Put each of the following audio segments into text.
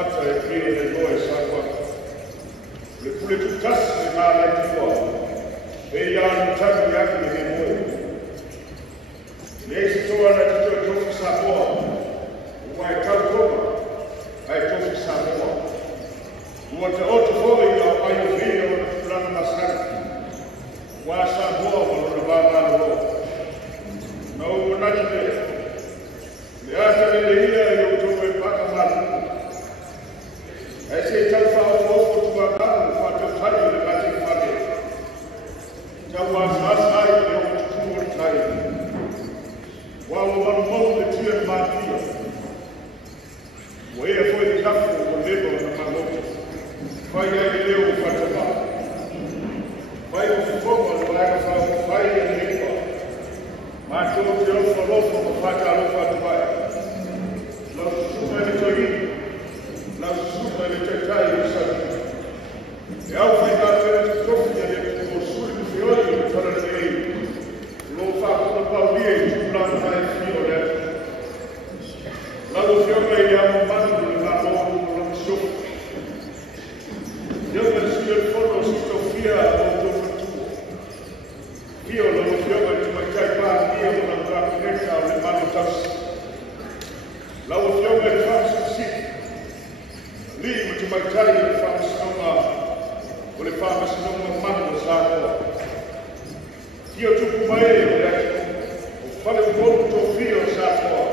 fata e pia le goe sakwa. Le pule tu tas ne ngā lai tua. E ia anu taku yaki ne moe. Le eisi toa na tito e tofi Samoa. Ua e tau toa. Ai tofi Samoa. Ua te oto foi au ai o vina o na fulana masana. Ua Samoa o na wāma roa. Na ua nati me. Le ata me le ia e o toa e paka manu. E se tau whao fōko tua kānu whātau tai le ngati whare. Tau a sāsai e o tuku o tai. Wā o manu mau le tia mātia. Wa ea foi de kafu o lebo na mamoto. Whai ai leo o whatama. Whai o whifonga o laga whao whai e lewa. Mātou te ofa lofa o whata alofa tuai. Lau susume le toi. Lau susume le te tai o sati. E au whai ka tere te tofi e le o suri ku whioi o tala le ei. Lo whakuna pau lia i tupulana mai whio le. Lau whionga i amo manu le ngā mōru o lam sofu. Whionga si e whono si to whia o tō whatua. Whio lau whionga i mai kai pā nia o na ngā o le manu tausi. Lau whionga i whansu si. Li mo te mai kai i whansinonga o le whansinonga manu o sākoa. Whio tupu mai e o le ati. O whale o mōru tō whio sākoa.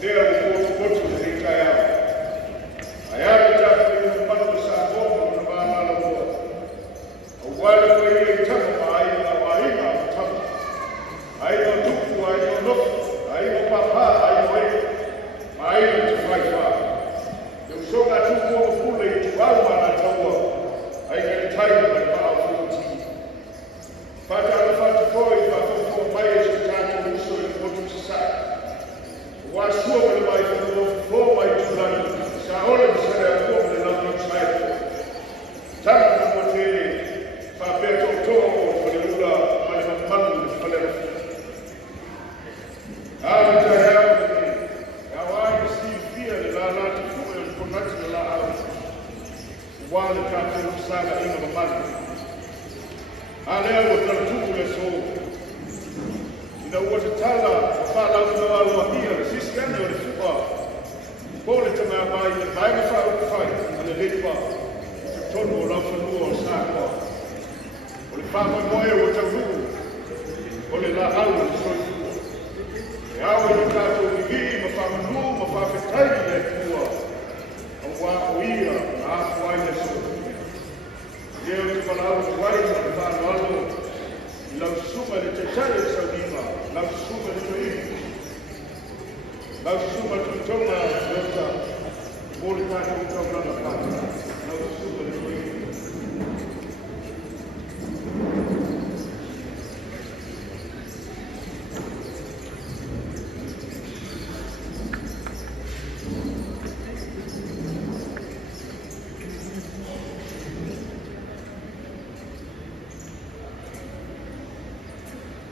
Lea o koto le kai au. Ai ara tāku i o manu sa koto na wāmala mua. O wāle koe i e tama ma aina o aina o tama. Aina o tuku, aina o nofu, aina o papa, aina o e. Ma aina te whaiwha. E o songa tuku o pule i tu au mana taua. Aina i taina mai pā o whiuti. Whata ala whata koi whakoko mai e se tātou uso i koto sa. Wa sua le mai fo mai tulani sa ora se le ko le la no sai tanto mo te fa per to o le ula mai ma manu le fale ah ja ya wa si fia le la ti fu e ko na ti la ala wa le ka te sa ga ina ma manu ale o tra tu le so ina o te tala whala ua alua hia, sisi ane o le whipa. Kōle te mea mai, le maenga wha uku whai, ane lepa, te tonu o lau whanua o sākua. O le whāmai moe o te rū, o le la au o te soifua. E awa i tātou i ma whamanua, ma whawhetai le kua, a wā o ia, na afu ai le so. Leo te whanau te wai, na te whanau alo, i lau suma le te tai e sa nima, lau suma le toi. Lau suma le tonga leuta, mōre tātou tonga na pāta. Lau suma le toi.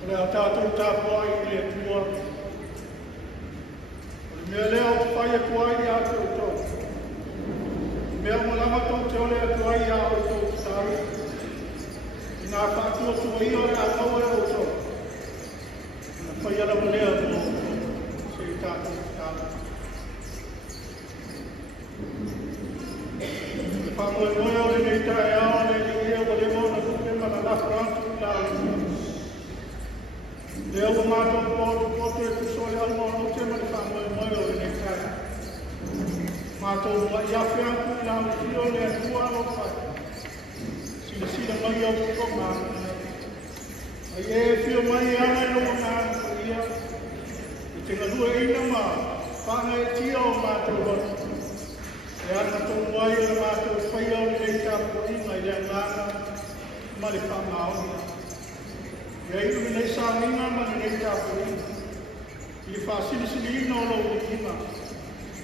Lea tātou tāpua i le tua. O le mea lea o whai e kua i a tau tau. Mea mo lama tau te ole e kua i a o tau tāru. I nā whātua tua i o e a tau e o tau. Nā whai ala mo lea mo se i tātou tāru. Le whamoe moe o le nei tae ao le ni ea o le mo na kuke mana la frantu i la o. Leo mātou pōtu e kusole alma o te mani whamoe moe o nei kai. Mātou mua i awhi anku i nāmu whio le atua alo whai. Sila mai au kuko mātou. Ai e whio mai ana i lomo nāmu ka ia. I te ngadua ina mā, whanga e tia o mātou hotu. E ana tō mai o le mātou whaia o nei tāpua inga i le ngāna, ma le whamaonia. Ia iku mi nei sāninga mani nei tāpurina. I whāsini ina o lau ina.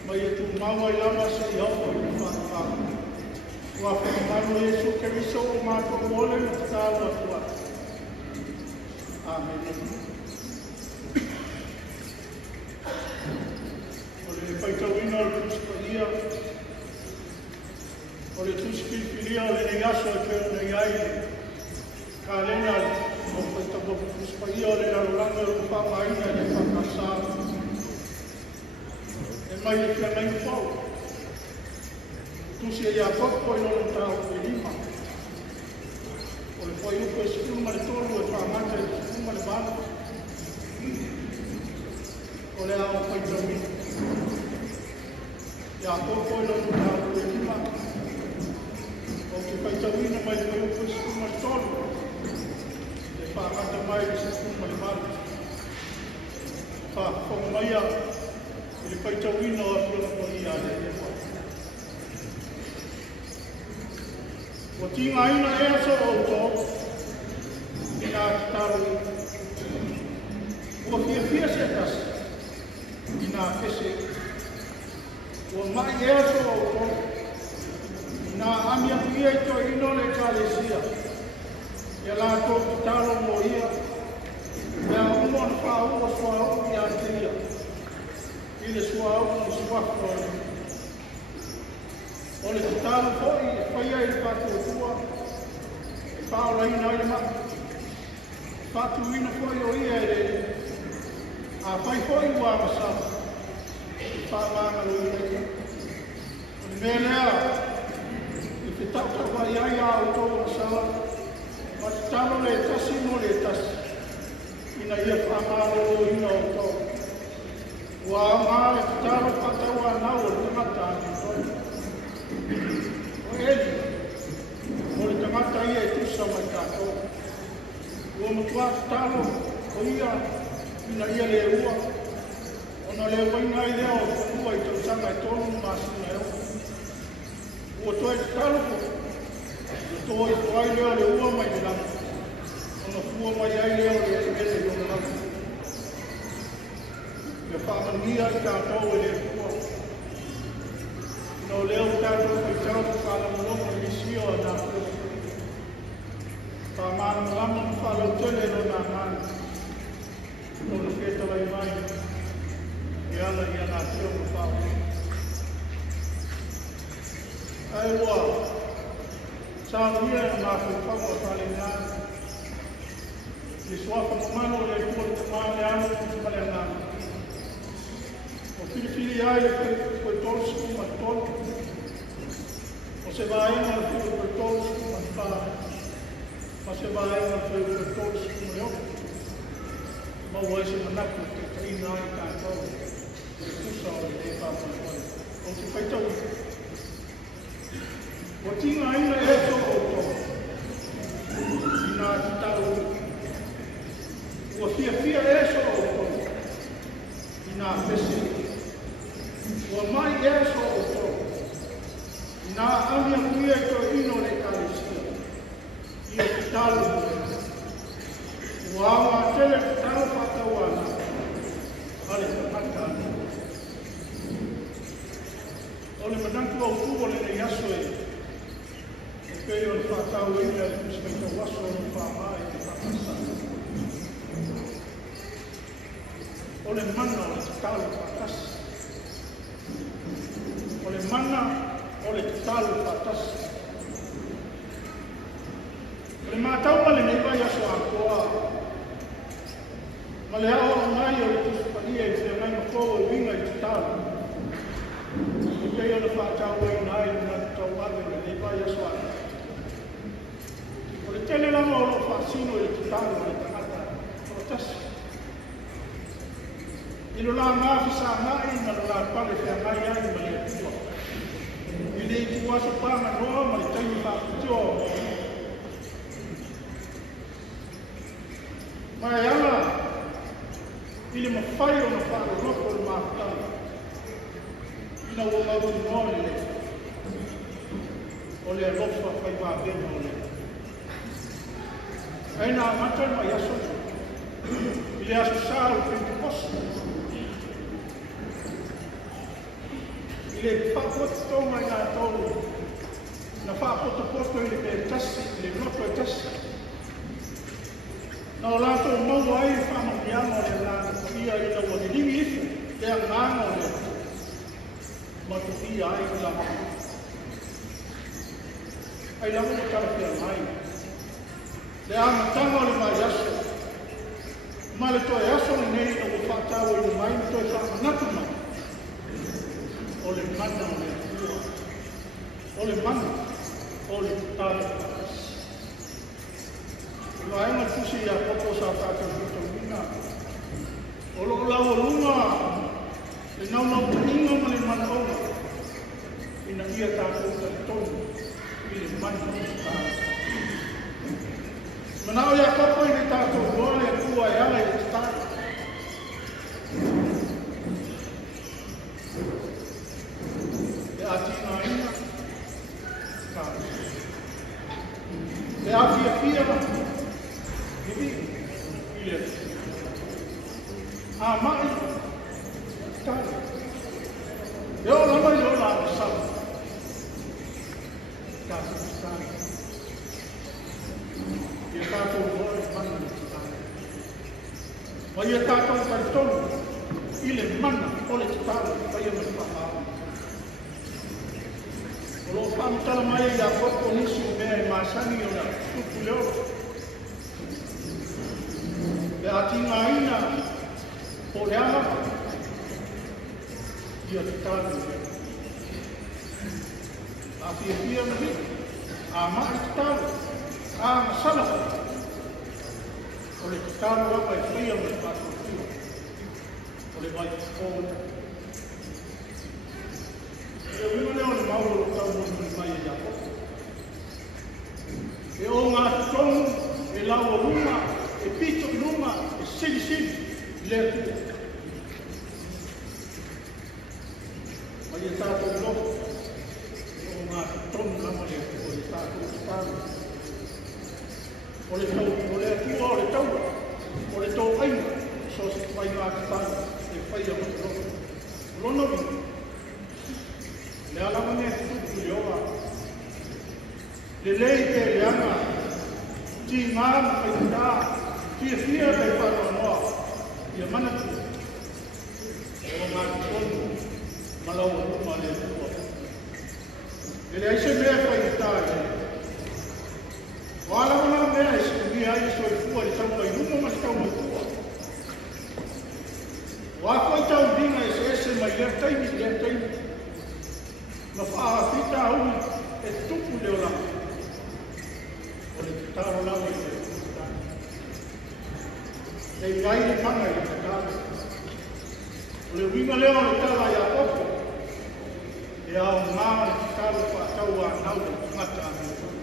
Mai e tu maua i lama se i hau i whānawhāna. Ua whakamaru e so ke miso o mātou mole na te tāua tua. Amen. O le whaitau ina o le kuspa ia. o le tuspilipilia o le negaso e pēo nei ai ka lena o koe tamo tuspaia o le larolanga o le whamaina e le whakasāra e mai le kia nei whau tusi e ia koko i lolo tau e lima o le whai uko e sikuma le tolu e whamata e sikuma le bala o le ao whai tami ia koko i lolo tau e lima o ke whaitawina mai le uko e sikuma le tolu e whamata mai le sikuma le bala whakoma mai a le whaitawina o a pula po ia le le whai o tinga ina e aso o to ina taru o fia se tas ina kese o mai e aso o to ina amia fia to ino le kalesia e la to talo mo ia e a umo na fa o so o ia tia ile sua o sua ko o le talo foi e foi ai le pato tua e paola ina ai ma pato ina foi o ia e a fai foi o amasa e pa manga lo ia o melea e te tau vai ai a o tau sala ma te talo le tasi no le tasi ina ia whamaro o ina o tau ua ama e te talo patau anau o le matani o ele, o le tangata ia e tusa mai tātou. Ua mutua talo o ia, ina ia le ua. Ona le waina i lea o whanua i tausanga i tonu masina eo. Ua toa e talo ko, toa i toa i lea le ua mai le lama. Ona fua mai ai lea o le ele i ona lama. Ia whamania i tātou e le ua. No leo tātou kai tau whala molomo i sio a nā kua. Ka mana malama na whala utele no nā mana. No na keta lai mai. E ala i ana tio na whao. Ai ua. Sāwia na māku whao a whale ngā. I suafa mamano le kua te māne anu ki te male ngā. O whiriwhiri ai e koe tolu ma tolu. O se vaenga le koe tolu ma whā. Ma se vaenga le koe tolu ma leo. Ma ua ese manaku te trina ai tātou. E kusa o le whāwhai. O te whaitau. O tinga aina e to o to. Ina te tau. Ua fia e so o to. Ina pese. Ua mai e so o to. Nā amia kuia i to ino le kalesia. Ia te talo. Ua awa tele te talo whakau ana. Ale te pata ana. O le mananku au kuo le nei aso e. E pei o le whakau e ia le kuskai tau aso o le whamaa e te whakasa. O le mana o le te talo whakasa. O le mana o le talo whatasi. O le mātau ma le nei vai aso a koa. Ma le hao ngai o le tusupania i te ngai makoa i winga i te talo. O kei o le whātau e nai o nai tau ave le nei vai aso a koa. O le tele lama o lo whasino i te talo o le tangata whatasi. I lo la ngāwhi sa ngai ma lo la pale whea ngai ai ma le tua. I le i tua sa pāna roa ma le taimi whakutio. Mai ala, i le mawhai o na whāro roko le mātau. Ina ua mau i ngoi le. O le alofa whai wābena o le. Aina amata mai aso. I le aso sāru Pentekoste. Le whakotonga i ngā tōru. Na whakotopoto i le pē tasi, le noto e tasi. Na o lato mau ai whamakianga o le lana ia i lau o limi ifu, te anganga o le. Ma tu ia ai i lama. ai la mo tala pia mai le ama tanga le mai aso ma le to aso nei o fa tawo le mai to sa na tuma o le mana o le tua o le mana o le tala lo ai ma tusi ya popo sa ta ta to mina o lo la o lunga le nau nau inga ma le mana o ina ia ta ko ta tonu i le mana o ta manao ya popo i ta to vole tua ya le ta le atina ina ka le afia fia Jadi, iya. Amai, tak. Yo lama yo lah besar. Tak besar. Dia tak tahu boleh mana besar. Dia tak tahu kantor. Ile mana boleh besar. Dia berfaham. Kalau kamu kalau mai ya kau polisi me masani yo lah. Tujuh le atinga ina o le ama ia te tātu a fia mahi a mai te tātu a masana o le te tātu rapa i whia me tātu o le mai te kōna e o leo le mauro o tau mo mai e jako e o ngā tongu e lau o runga e pito i luma, e sili, le kua. Ma i tātou loko, o ngā tonu lama le kua, i tātou tātou. O le tau, o le kua, o le taua, o le tau aina, so se whai ngā tātou, e whai a mata loko. Rono vi, le alama me tuku le oa, le lei te le anga, ti ngāma whai tā, Fia vai para o nó, e mana tu, o mais todo, malau o maleu. Ele aí se vê para Itália. Olha como é isso, que aí só foi tão bem, mas tão muito. O foi tão bem, mas esse mas ele tem. Não fala fita é tudo de lá. Ele está lá e ngai le panga i te tātu. O le winga leo le tāla i a opo, e au māma le tālu pa tau a nau le ngata a me tonu.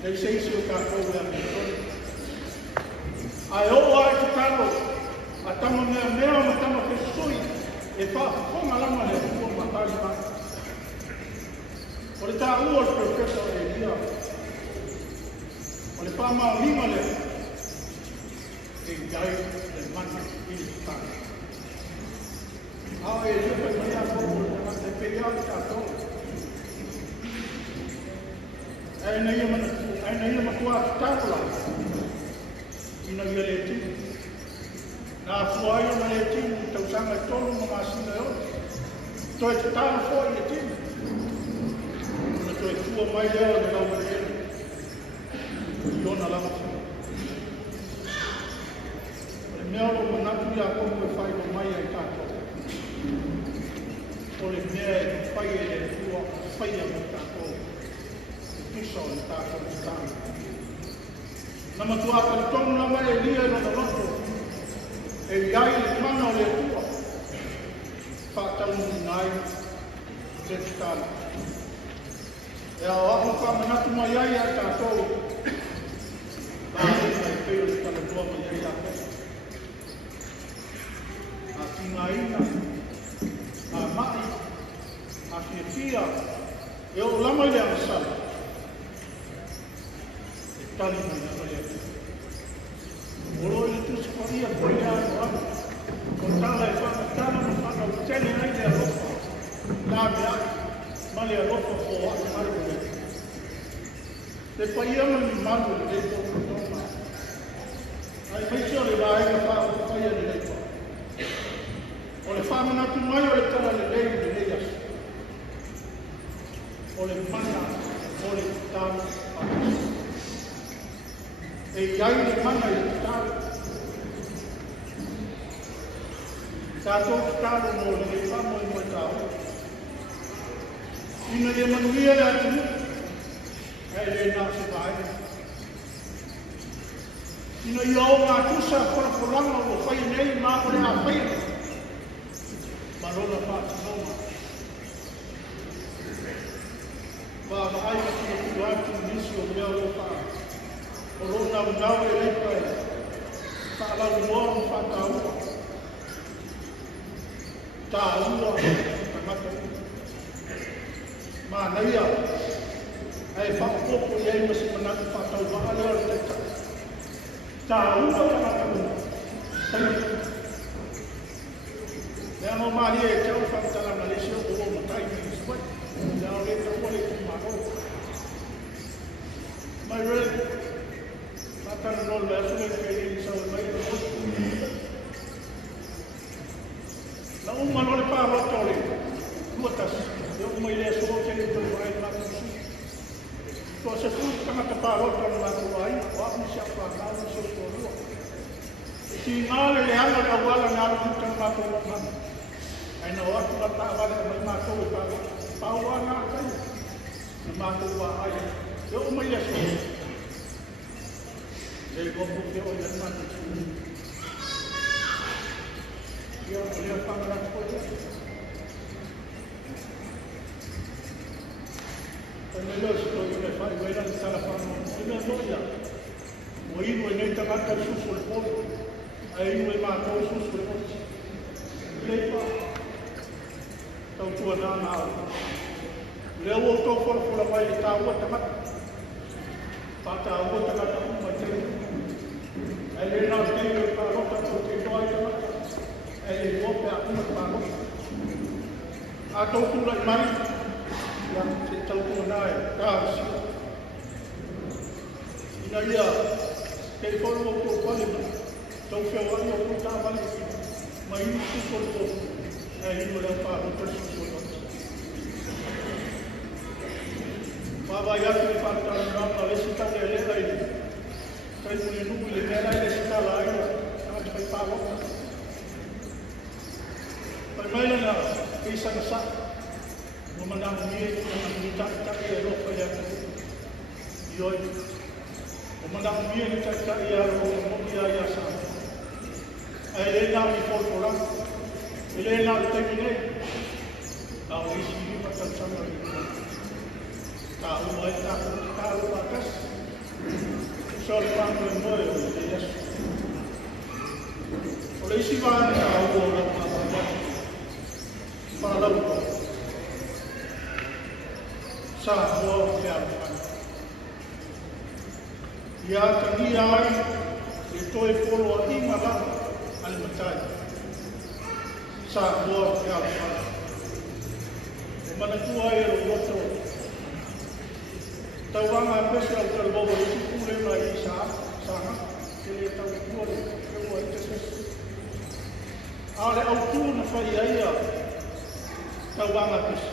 Nei seisi o tātou e a me tonu. Ai o ai te tālu, a tama mea ma tama ke sui, e whaafonga lama le ua matari ma. O le tā ua le professor e lia. O le pāmao lima le e gai le mana i le tāna. Ao e lupa i mea kōko le mata e peri au tātou. E na ia matua tātula. Ina ia le tini. Nā fuaio na le tini, tausanga i tolu ma masina e oi. Toi te tāna fōi le tini. Na toi tua mai leo le lau le ele. Iona lama tini. Mea lo manatu ia komu e whai o mai ai tātou. O le mea e whai e le tua whai a mo tātou. Tusa o le tātou i tāna. Na matua ka le tongu na mai e lia e rona roto. E iai le mana o le tua. Whātau ni nai le tāna. E ao ako ka manatu mai ai a tātou. Tātou mai pēo le tāna tua mai ai a tātou. A tingaina, a mai, a fia, e o lama i le amasara. E tali mai na mai atu. O lo i tusi paria koi a anu, o tala e whakatana na whakau tene ai le arofa. Nā mea, ma le arofa o atu haru e. Te paiama ni manu le tōku tōma. Ai meisio le vāenga whāu paia ni leipa. O le whamanatu mai o le tala le lei le leias. O le mana Mole tāna pakis. E iai le mana i tāna. Tātou tāna mole le whamo i moe tāu. Ina le manuia le atu, e le nā se vai. Ina i au ngā tusa porapolanga o whai nei mā o le a whai. Marona pāti noma. Wāma ai ka tina kutu atu nisi o mea o wha. O rona unau e lepa e. Whaalau noa o whakaua. Tā ua ka mata. Mā naia. Ai whakapopo i ei masi manaki whakau wa alea o te tā. Tā ua ka mata ua. Nea mo mahi e tau whakatala Malaysia o o matai ni swai. Nea o le tau le tu maro. Mai rei. Matana no le asune kei ni sa o mai o. Na uma no le pāroto le. Luatas. Eu uma ile so o tele tu ai mata su. To se fu tangata pāroto na tu ai. O apu si apa na o so so lua. Si ngale le hanga ka wala na ru tanga mata o mama. Ai no atu la tāwale mai mata o pāroto. Paua nā kai, na mātou wā ai. E o mai aso. E gomu ke o ian mātou. Ia o lea whamara koe. Kai me leo si toi me whai wera ni tala whanau. E mea noia. O inu e nei tangata susu le polo. A inu e mātou susu le polo. Leipa. Tau tua nāna au. Leo o tō whara mai i tā ua tamata. Pātā ua tamata uma te. E le nā tēne pārota o te noa i tamata. E le mope a uma pārota. A tō kura i mai. Ia te tau tua nāe. Kāsi. Ina ia. Te wharu o tō palima. Tau whiau ani o tō tā wale. Mai inu kukor tō. E inu leo pārota susu o Baba ya tu falta una palestra de leda y kai muli nuku le mera ile sita la ai na te pa lo pai mai na isa ka sa mo manda mi ta e ro pa ya yo mo manda mi ta ya ro mo ya sa ai le na mi por pola le na te mine a o isi pa ta sa Tahu mai tahu batas. Soal panggil moe o Yesus. Oleh isi mana tahu orang apa para lalu. Sahwa siapa? Ya tadi ai itu polo ini malam al-Matai. Sahwa siapa? Mana tua yang roto. Tawanga pesa o terbobo i kule mai sa sana ele tau kule o ite ale au tu na fai ia tawanga pesa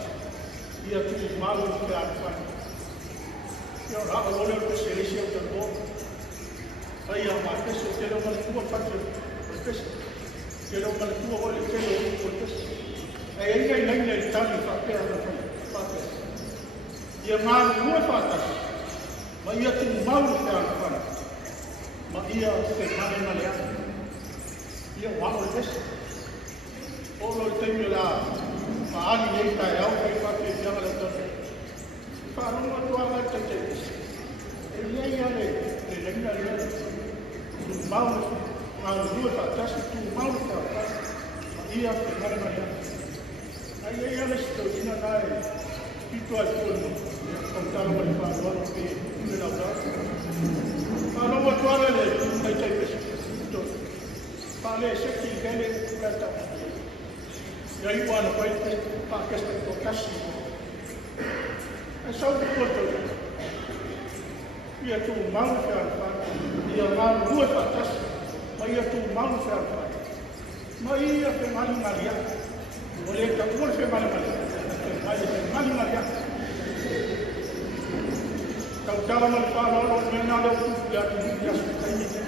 ia tu malu ke apa ia ra o le pesa ele se o terbobo ai a ma pesa o telo mal tu fato pesa telo mal tu o le telo o pesa ai ai nei tali fa per fa ia mau mua fatas, ma ia tu mau kan kan, ma ia te mane mane ana, ia wau les, o lo tenho lá, ma ali nei tai au kai fate ia la tone, fa no tu ala te te, ia ia le lenga le, tu mau mua fatas tu mau fatas, ma ia te mane mane ana, ai ia le sto ina dai. Itu aja pun, kalau mereka luar negeri, tidak ada. Kalau waktu ada le, saya cakap itu. Paling sekali kali kata, jadi mana baik pakai satu kasih. Asal betul. Ia tu malu siapa, ia malu dua patas, ia tu malu siapa. Ia pemalu Maria, boleh tak boleh pemalu Maria. Ai mali maria Tautala ma whanoro me nā leo kuku ya ki hiki asu kaini te.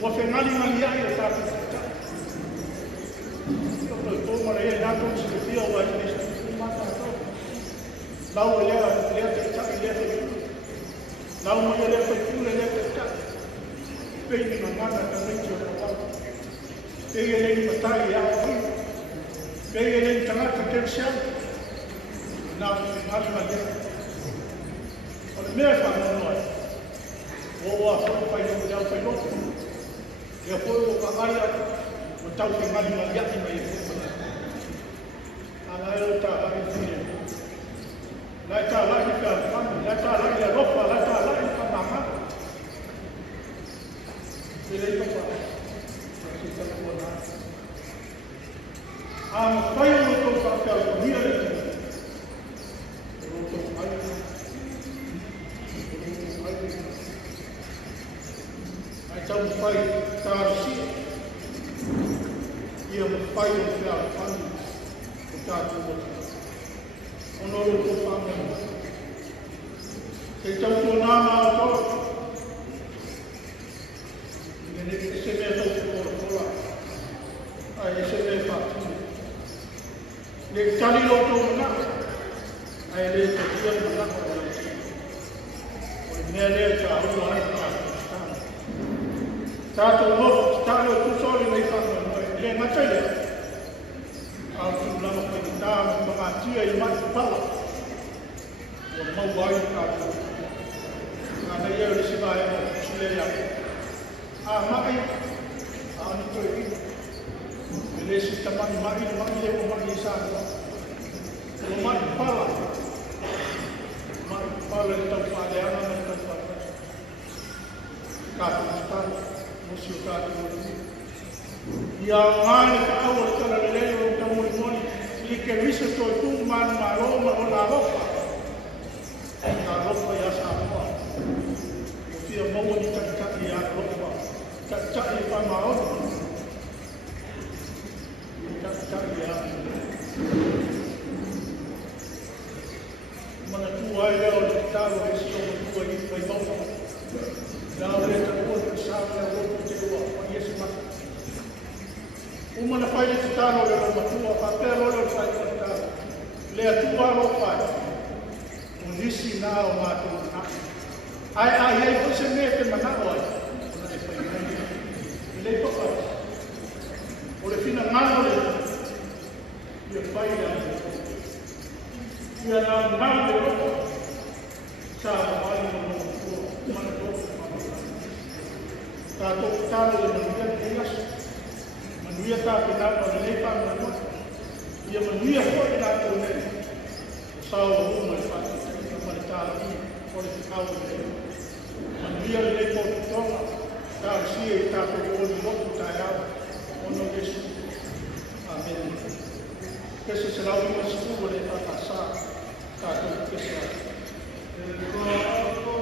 Wa whengali mani ai o tātu kata. Toto e tōmara e nātou si te whia wa i nesi ki mata tau. Lau e lea te taki lea te kū. Lau mo e lea te kū lea te taki. Pei ni ngana ka meiti o kapau. Pei e lei matai e awa hui. Pei e lei tangata te siau. Nā whengali mani ai. O le mea whanau ai, o oa whai pai o te au pai loto. E a poi o ka aia, o tau te ngani ma iati mai e whanau. Ana e o tā lai whine. Lai tā lai ka whanu, lai tā lai a ropa, lai tā lai ka maha. E rei ka whai, si tā kua nā. A ma whai o tō whakau o hia e te. E o tō aia. Ai tau whai tārusia. Ia ma whai o whia whanu o tātou motu. Onoro tō whanau. Te tau tō nāma o tō. Ia ne se mea tau te kora kora. Ai e se mea whātūne. Ne tali lo tō mana. Ai le te tia mana o le. Mea lea ka aua ai tātou. Tātou hofu, tātou tusori nei whanau noi. Le ngatai lea. Au tu lama pai tāma mga tia i mai pala. Ua mau ai tātou. Ngā nei eo le siwa e mo kusile ea. A mai, a anu koe i. E le si tamani mai leo mai i sātua. Ua mai pala. Mai pala e tau whadeana na tau whadeana. Kātou mastaro, mosio kātou mori. Ia ngāne ka aua tala le leo o tau mori moni. Li ke risa tō i tū manu ma roma o nā ropa. Nā ropa i asa atua. O whia maua ni takitaki i a ropa. Takitaki i whai maono. Takitaki i a mana tu ai leo le tālo e si o matua i whai mauna. Nā le ta ua ki sāme a roto te ua, wai esi mata. Umana whai le te tālo le o matua, whapea lolo le whai le tālo. Le atua ro whai. O nisi nā o mātou nā. Ai, hei ko se mea te mana o ai. Ona e whai nai. I le toka. O le whina ngano le. Ia whai le ane. Ia nā ngano le roko. Sa mai no matua. Mana toka. Tātou tālo le manuia te asu. Manuia tātou nāpa le nei whanau. Ia manuia hoi tātou nei. Sao o huma i whātou te mani tālo i. Kore te kau le nei. Manuia le nei pōtu tonga. Tāo sia i tātou o ni motu tai au. Ono Jesu. Amen. Kese se lau ima siku le whakasā. Tātou kese au. Amen.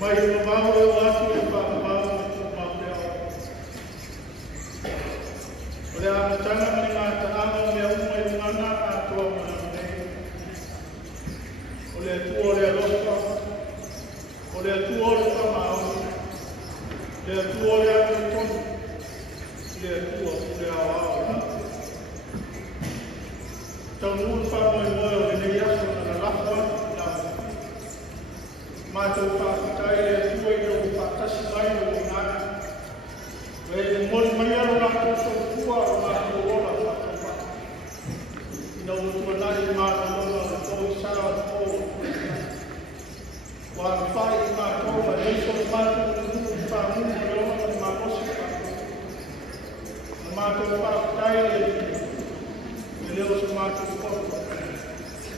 Mai o mau e o atu e whakamau e tō mau te au. O le amatanga mani ngā taanga o mea uma i ngana a toa mana nei. O le atua o le alofa, o le atua o le whamau, le atua o le atu tonu, le atua o le awao natu. Tau nuu whamoe moe o le nei aso na lafa na mātou whakatai e atua i rau whakatasi mai o le ngana. Wei le mori mai aro nātou so kua o mātou ola whakatau. Ina utua nari mātou ola o tōi sāra tō. Wa whai i mātou ma reiso mātou o nuu i whamu i roma o mātosi whakatau. Mātou whakatai e leo sa mātou kōrua.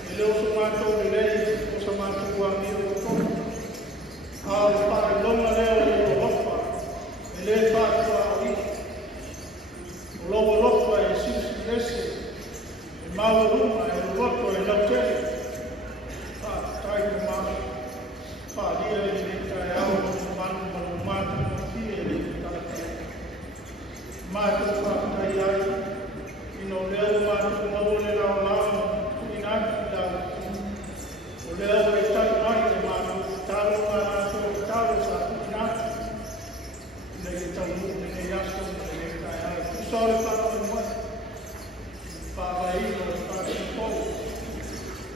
E leo sa mātou e rei o sa mātou a mia o tō. Ao whare longa leo i o lofa, e le whātua o i. O loa lofa e sisi lese, e mau runga e roto e lautele. Whātai ka maa, whāria e le kai au o manu manu o fie e le kai. Mātou whātai ai, ino leo mātou mau le rao lao, inaki lau. O leo e tai mai e mātou taro ngā rātou taro sa inaki. Nei e tau nuu, nei aso, nei kai ai. Kusore whātou mai. Whāwai ino e whātou kou.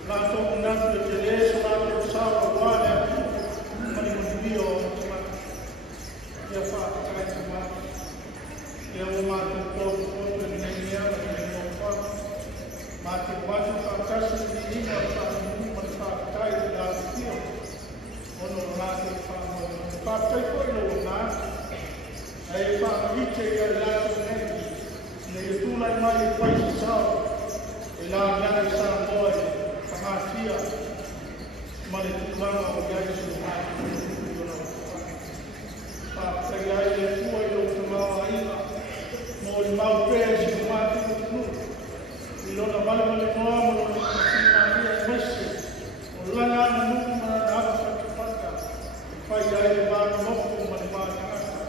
Rātou unatu e te reso rātou sāwa wāne atu. Mani mani o tamata. Ia whātai ka mātou. Ia o mātou kou kou e nei mea e nei o whātou. Mātou mātou whātasi ni ina whātou nuu mani whātai e rātou tio. Ono rātou whātou. Whātai koi no o nātou. E whāmahite i a rātou nei. Nei e tūlai mai e paisi sao. E lā ngai sa moe. Whātia. Mane tūlanga o Iaisu mātou. Whātai ai e tua i o te maua ina. Mō i mau pēr si mātou tū. I lona malimale noa mo o tina ia mese. O langa ana nuku mana nāka whakapaka. Whai ai e mātou moku mani mātangata.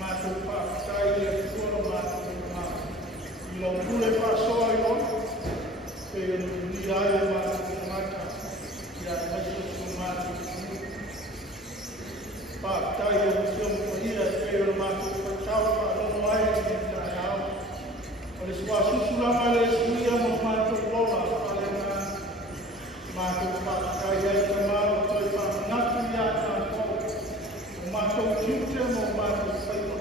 Mātou whakatai e tuoro mātou mātou. I lo pule whasoa i ono. Pe o ni ai o mātou mata. I a mese o mātou tū. Whakatai e o tio mo ira e pe o mātou whakatawa alono ai e ni tai au. O le sua susulanga le suia mo mātou lola ale ngā. Mātou whakatai ai ka mātou toi whamanatu i a tātou. O mātou tiute mo mātou whaima.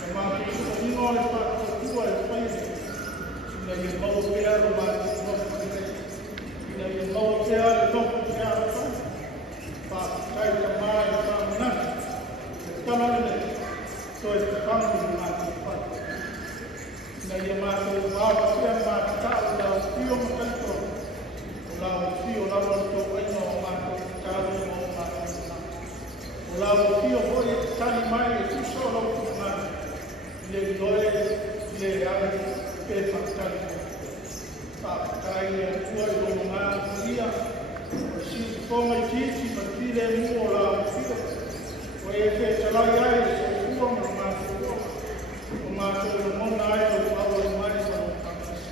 O mātou sukulino le whakatou tua e whaime. Ina i mau pēa o mātou nofu nei. Ina i mau pēa le nofu pēa o whaime. Whakatai ka mātou whamanatu. E tana nei. Toi whakangu i mātou whaime. Nei e mātou wāka pia mātou lau pio makaito. O lau pio lau tō aina o mātou tāu o mātou nā. O lau pio hoi e tani mai e tuso lau tūmana. Le loe, le ai, pe whakatari. Whakatai e tua i o ngā kuria. O si whonga i titi ma tire mu o lau pio. O e te talai ai e so kua ma mātou kua. O mātou o mona ai o awa i mai o kāmasi.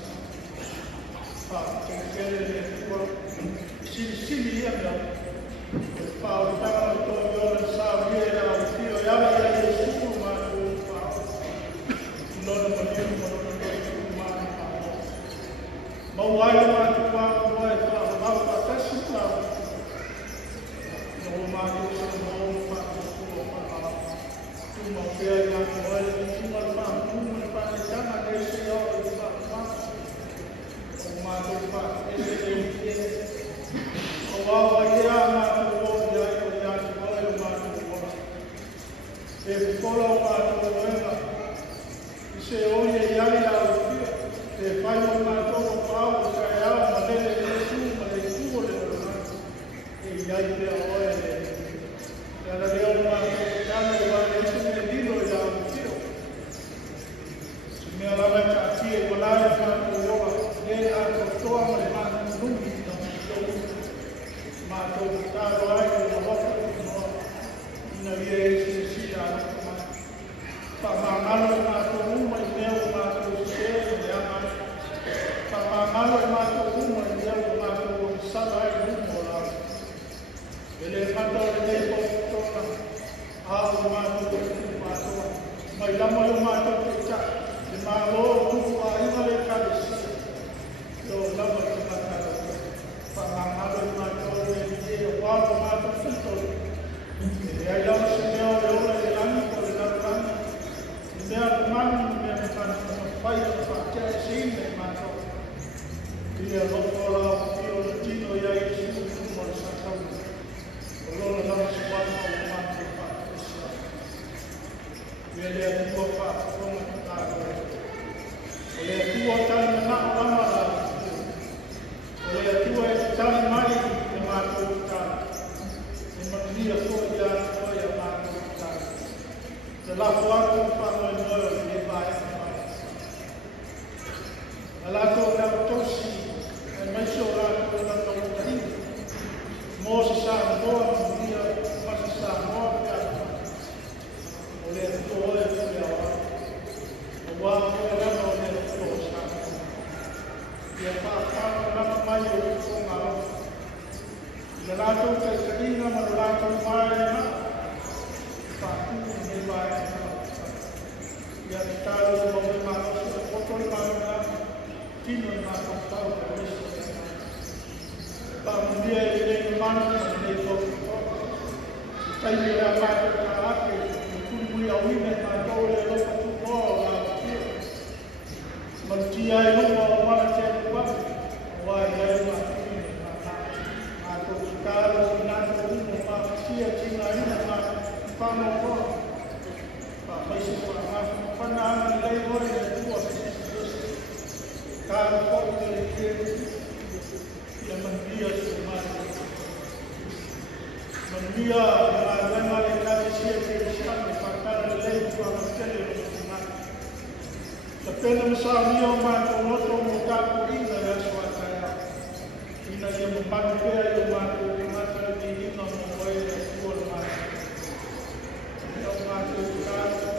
Te kere le kua sili ia mea. E whao tanga o tō iona sāu ia e au whio e awa ia e suku mātou o whao. Lona maniu mo lona kei tuku mātou whao. Mau ai o mātou whao moe whao mau whatasi whao. No mātou sa mau whao kua whao. Tuma pēr i ake moe le tuma le whao. Tuma le whao tana kei se au i whao whao. O mātou whao e se e i o awa i ea mātou o i ai o i ake moe o mātou o. E whikola o mātou o ema. I se o i e iai au whio. E whai o mātou o whao o kai au ma lele e su ma le kuo le o mātou. E iai pia o e le. E ala leo mātou o tana i wale e su me dino i au whio. Se mea lawa ka ati e walai mātou o a. E a kotoa ma le mātou nungi i na whio. Mātou tāro ai o hoka i noa. ina ia si ana pa mangalo ma to uma i leo ma to se e ana pa mangalo ma to uma i leo ma to sala i mo la ele mando le ko to a ma to ma to mai la ma to cha de ma lo tu a ina le ka de lo la ma to ma pa mangalo ma to le e wa ma to to e ai la se me o le ani ko le la Mea manu mea manu whai o whakea e sine mātou. Ia loko la o o tino ia i siku kumo le sakau. O lola lama se wano o mātou whakea. Ia lea tua whakea tātou. O lea tua tani na o lama la. O lea tua e tani mai e mātou tātou. E makia fo ia tua ia mātou tātou. Te lafo atu whanau i moe o te vai a whai. A lato o rau tosi, e maiso o lato o lato o tahini. Mō se sa moa o mia, masi sa moa pe a whai. O lea tuko oe o te awa. O wā o e rama o lea tuko o sa moa. Ia whakana rama mai o tuko ngā roa. Ia lato te tahina ma lato mai na. Whakuna me vai a ia te tāu o me mātou se potoi māuna, tino i mātou tau ka reso. Pāmunia e rei manu ma nei tōku tōku. I taimi rea mātou ka ake, i kumui a wine mātou le loka tūpō o ngā kia. Manutia e lupa o mana te kuwaki, o wai e mātou i mātou ki kāro i nātou umo mātou kia tina ina mātou whanau kora. Mai se kua ngāwhi whana ana i lei hori e tua se se kāra koi te le kere ia manuia se mai. Manuia e mai wenga le kāre sia te iskane whakara le lei tua matele o te mai. Ka pena msa mio mai o noto mo tāko ina e aswa kaya. Ina ia mo panu pēr i o mātou te mata ni ina mo koe e tua le mai. Ina o mātou te kāra.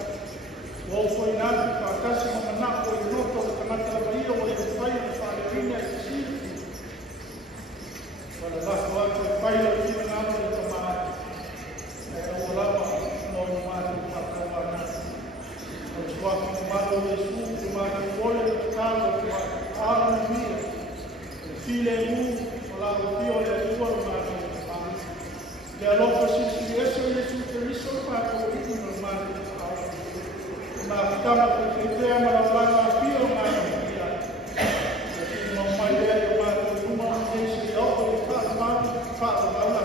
O foi nada para casa uma na o noto da mata da Bahia o ele vai na farinha e sirve para lá fora o pai o que na hora de tomar é o lava no mar para trabalhar o suave no mar o sul o mar o olho do carro a harmonia o filho lá o fio é o mar e a louca se esse é o que isso para o ritmo mar ma kama ko te ma la la pio ma ia e no mai le ma ko ma se se o ka ma fa la la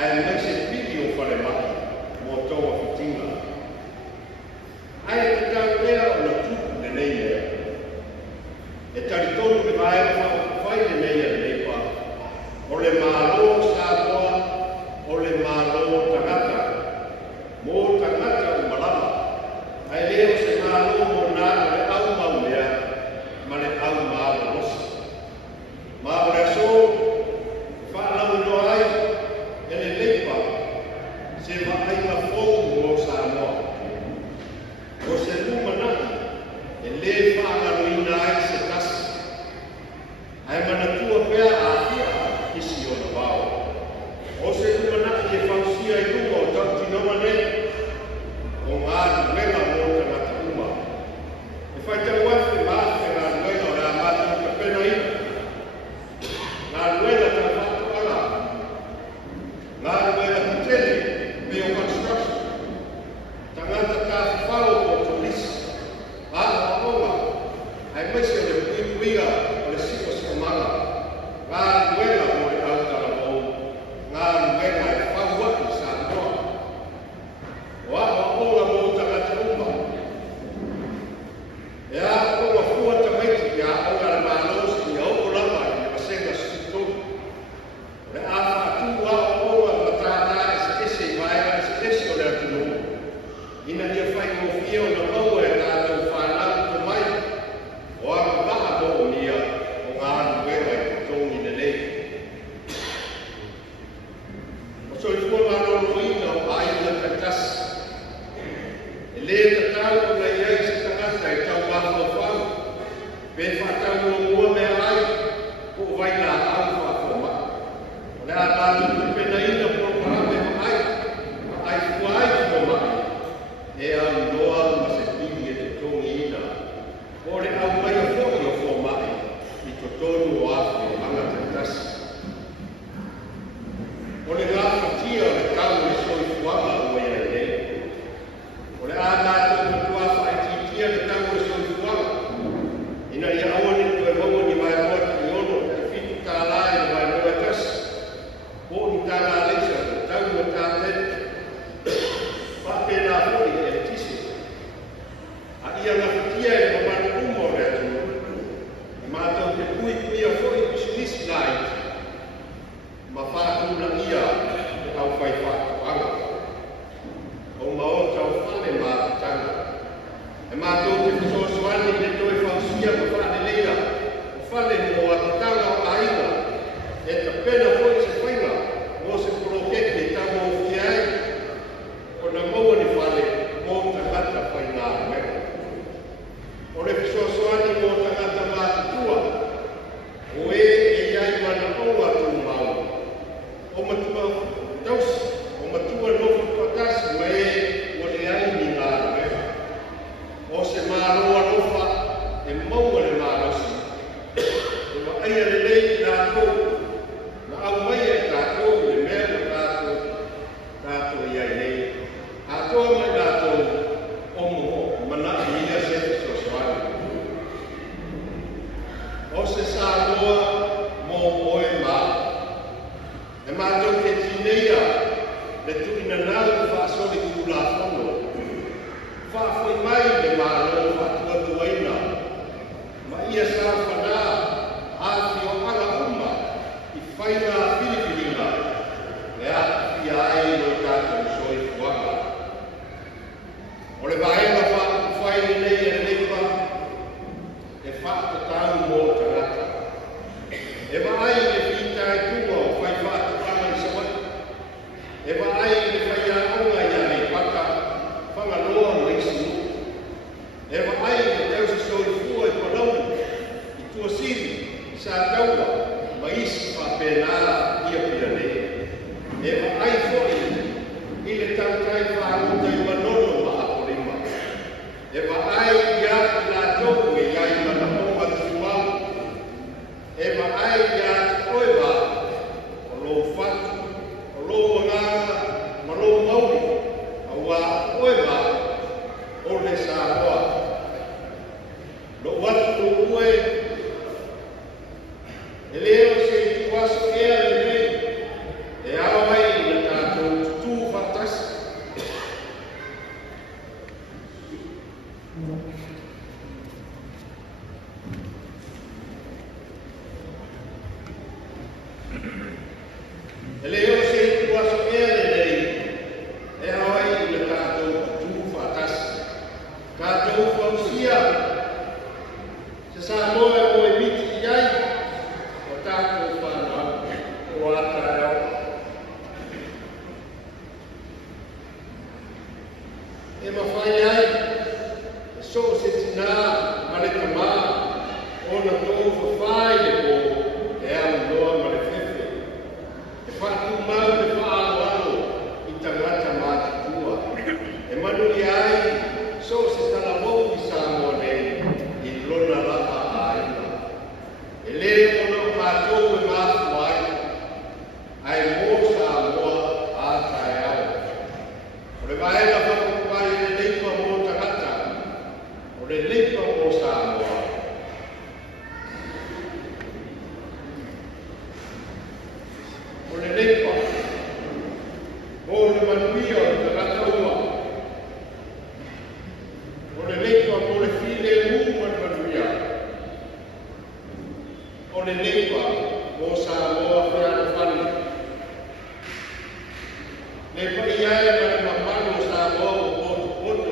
Ai mai se pili o fare mai, mo tau ina ia whai mo fia o na maua e tātou whanau to mai, o a maha mo o nia o ngā anu wera i tongi na nei. O so i fua ngā rono ina o aina ka tasi. E le ta tau o na iai se tangata i tau maha o whau, pe whatau o mua mea ai, ko vai nā au whakoma. O le a tātou pena ina po parame o ai, ai fua ai fua mai. E au noa ma se pini e te tongi ina. O le au mai o fōi o fō mai, i to tonu o afu o anga te tasi. O le ngā whatia o le kau e soi fuanga o ea e. O le āna tō me tua whai titia le kau e soi fuanga. Ina ia awane tu e maua ni mai moa ki ono, e whitu tā lai ni mai moa tasi. O ni tā ngā leisa, tau me tā tete. Whapena hoi e tisi. A ia ngā whitia e mamana umo rea tu. E mātou te kui kuia hoi business night. Ma whātuna ia e au whai whātuanga. O mao tau whane mātutanga. E mātou te whasosoani ne toi whausia ma whane leira. O whane mo atutanga o aina. E ta pena hoi se whainga. Mo se prokeke ta mo ki ai. O na maua ni whale mō tangata whai ngā mea. O le whasosoani mō tangata mātutua. O e iai mana aua tu mau. O matua tausi, o matua nofu tuatasi ma e o le ai ni ngā mea. O se māroa nofa e maua le mārosi. E ma aia le lei tātou. Na au mai e tātou le mea o tātou iai nei. Tātou mai tātou o mo mana i ia se te sosoani. O se sāroa mō oe mā. E mātou ke tineia le tuina nau whaasori kula whono. Whaafoi mai le mālo whaatua tuaina. Ma ia sā whanā āwhi o anga uma i whaina Filipinina. E ati ai no tātou soi fuanga. O le vaenga whaine nei e leipa e whaatatau mō tarata. E vai le whita e kunga o whai whaatatanga i sawai. E vai le whai a onga i ane paka whangaloa ma isinu. E vai le tausa soi fua e panau i tua siri sa taua ma isi whapena ia pia nei. E vai foi i le tautai whaaruta i manono ma aporima. E vai ia i la tau e iai mana honga tuau. E vai ia i oewa o lo whatu, o lo nganga, ma lo mauri, a wā oewa o le sāroa. Lo watu ue, e leo se i tuaso ea le nei, e awai na tātou tū whatasi. E leo se i tuaso ea le nei, e awai na tātou tū whatasi. Tātou whausia, se sā moe o e miti iai, o tātou whanau, o ātarau. E mawhai ai, e so se tina ma le tamā, o na tō whawhai le pō, e au noa ma le whewhe. E whatu mau le whaaro i tangata mātutua. E manu i ai, so se tala mou i Samoa nei, i lona lava aina. E le ono mātou e mātu ai, ai mō Samoa a tae au. O le vaena whakupai le leipa mō tangata, o le leipa mō Samoa. O le leipa, o le manuia o tangata ua. O le leipa mo le file mū o le manuia. O le leipa mō Samoa whea no whani. Le pai ai ma le mamano Samoa o potu potu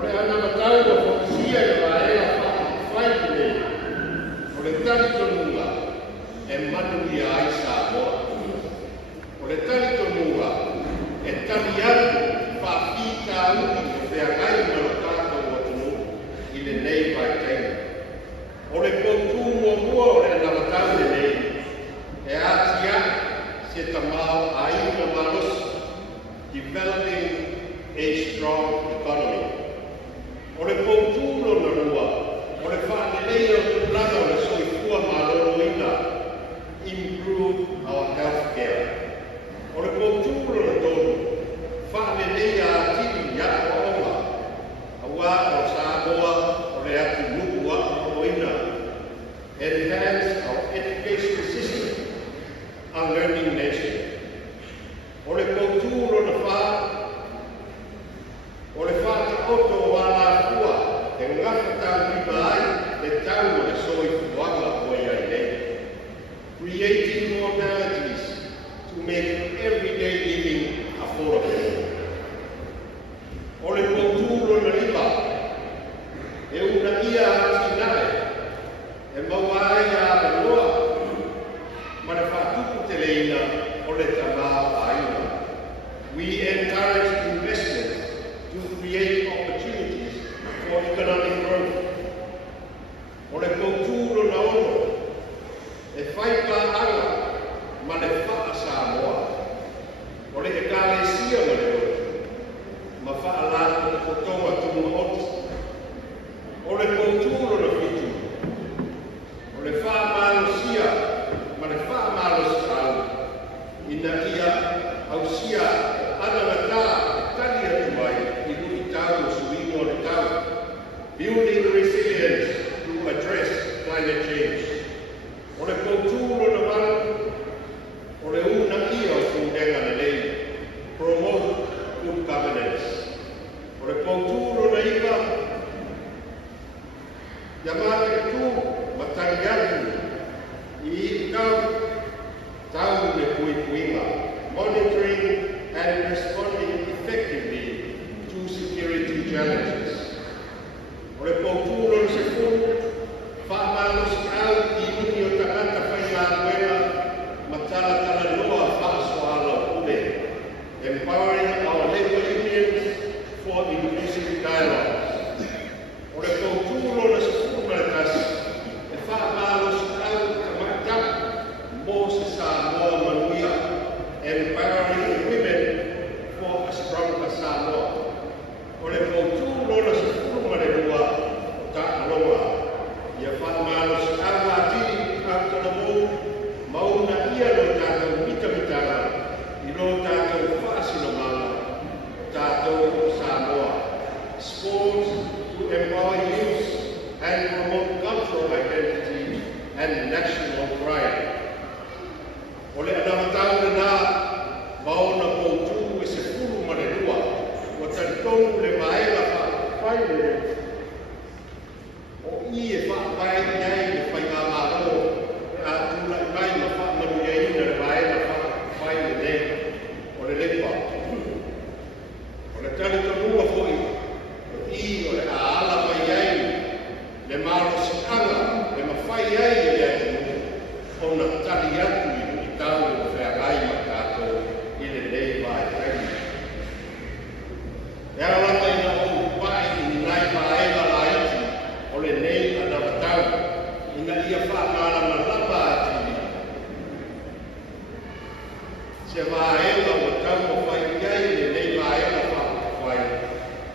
O le ana matau o fokusia e waea whai nei. O le tari tonunga e manu i a aisa moa. O le tari tonunga e tari atu whawhita uki o whea gai maro tātou o tunu i le nei pai teina. O le koutu mua o le ana matau le nei e atia se tamau a ina malos developing a strong economy. O le koutulo na rua, o le whaanelea o te plana o le soifua malolo ina, improve our health care. O le koutulo na tonu, whaanelea a tiri ya o onga, a wā o Samoa o le atu nukua o ina, enhance our education system, a learning nation. O le koutulo na wha, o le whata oto o ala kua, e ngaka tau riba ai, le tau o le soi fuanga o iai nei. Creating modalities to make everyday living affordable. O le koutulo na riba, e una ia ati nae, e maua ai a la loa, ma le whatuku te leina o le tamau aina. We encourage investment to create opportunities for economic growth. O le koutulo na ono, e whaipa anga, ma le wha Samoa. O le ekalesia ma le otu, ma wha alata o kotonga tumu otu. O le koutulo na fitu, o le wha malosia, ma le wha malosau, ina ia au sia ana ngata tali atu mai i lui tau o suingo le tau. Building resilience to address climate change. O le koutulo na manu, o le una ia o fundenga le lei. Promote good governance. O le koutulo na iwa, yamate tu matariatu i tau le kuikuinga. Monitoring and responding effectively to security challenges. O le koutulo se funu, whaamalos au i uni o takata whai a wera, matala tala noa whaasoala ule, empowering our labor unions for inclusive dialogues. O le koutulo na se funu maritasi, e whaamalos au kamata, mo se Samoa manuia, empowering women for a stronger Samoa. O le koutulo na se funu marerua o tākalonga. Ia whaamalos awa atiri kātalamu mauna ia lo tātou mitamitara i lo tātou whaasinamanga o tātou Samoa. Sports to empower youth and promote cultural identity and national pride. O le anamatau na maona koutu e se furu marerua o taritonu le maela whaile o i e whaapai nei e whai ngā māro e a tūla i mai ma whaamaru e ina le maela whaile nei o le lepa. O le taritonua hoi o i o le aala mai ai le maro si anga le mawhai ai e atu o na tari atu i tau o whaerai ma tātou i le nei vai taini. E alama i na o pai i nai paela la iti o le nei ana matau i na ia whaamara ma lapa ati. Se vaela o tau o whai iai le nei vaela whai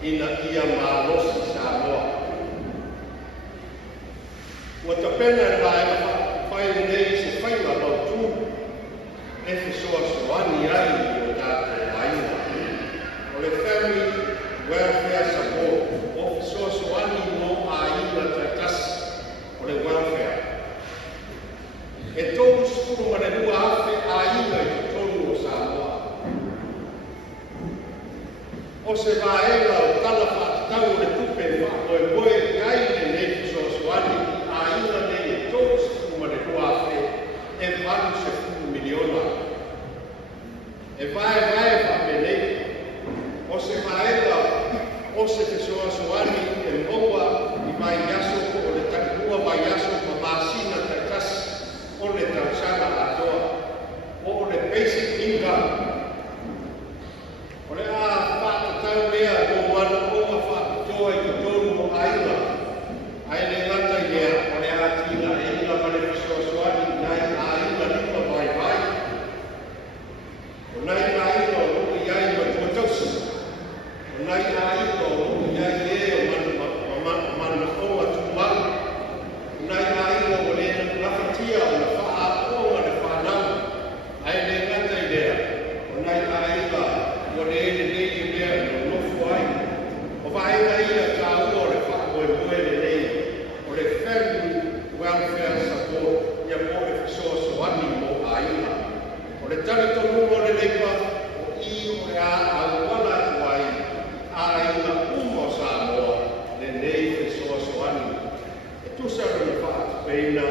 i na ia malosi Samoa. Ua tapena e vaela whai nei se whainga lau tū e whesoa soani ai o tātou aina. O le Family Welfare Support o whesoa soani no aina taitasi o le welfare. E tōu sukuru ma le rua awhi aina i tōnu o Samoa. O se vaela o tala whaatau o le tupe whakoe i ai le nei whesoa soani i aina nei e tōu sukuru ma le rua awhi e valu se miliona. E vai whapenei, o se maela o se fesoa soani e moa i mai yaso o le takua mai yaso ma masina takas o le tausanga atoa o le basic income. O le a whātatau lea o wana o ma whātatoa i tonu o aina. Ai le ngata i lea o le a tina e inga mane fesoa soani nai a inga lipa mai mai. O nai a inga o ruku iai ma tuatausi. O nai a inga o ruku iai lea o mana o atumaru. O nai a inga o le nakatia o le wha o le whanau. Ai le ngata i lea o nai a inga o le nei i lea o nofu ai. O whaenga ia ka ua o le wha o le nei. O le family welfare support ia mo le fesoa soani mo a inga. O le tani tonu o le leipa o i o le a auana atuai a inga umo sa moa le nei fesoa soani. E tusa o le whaatu peina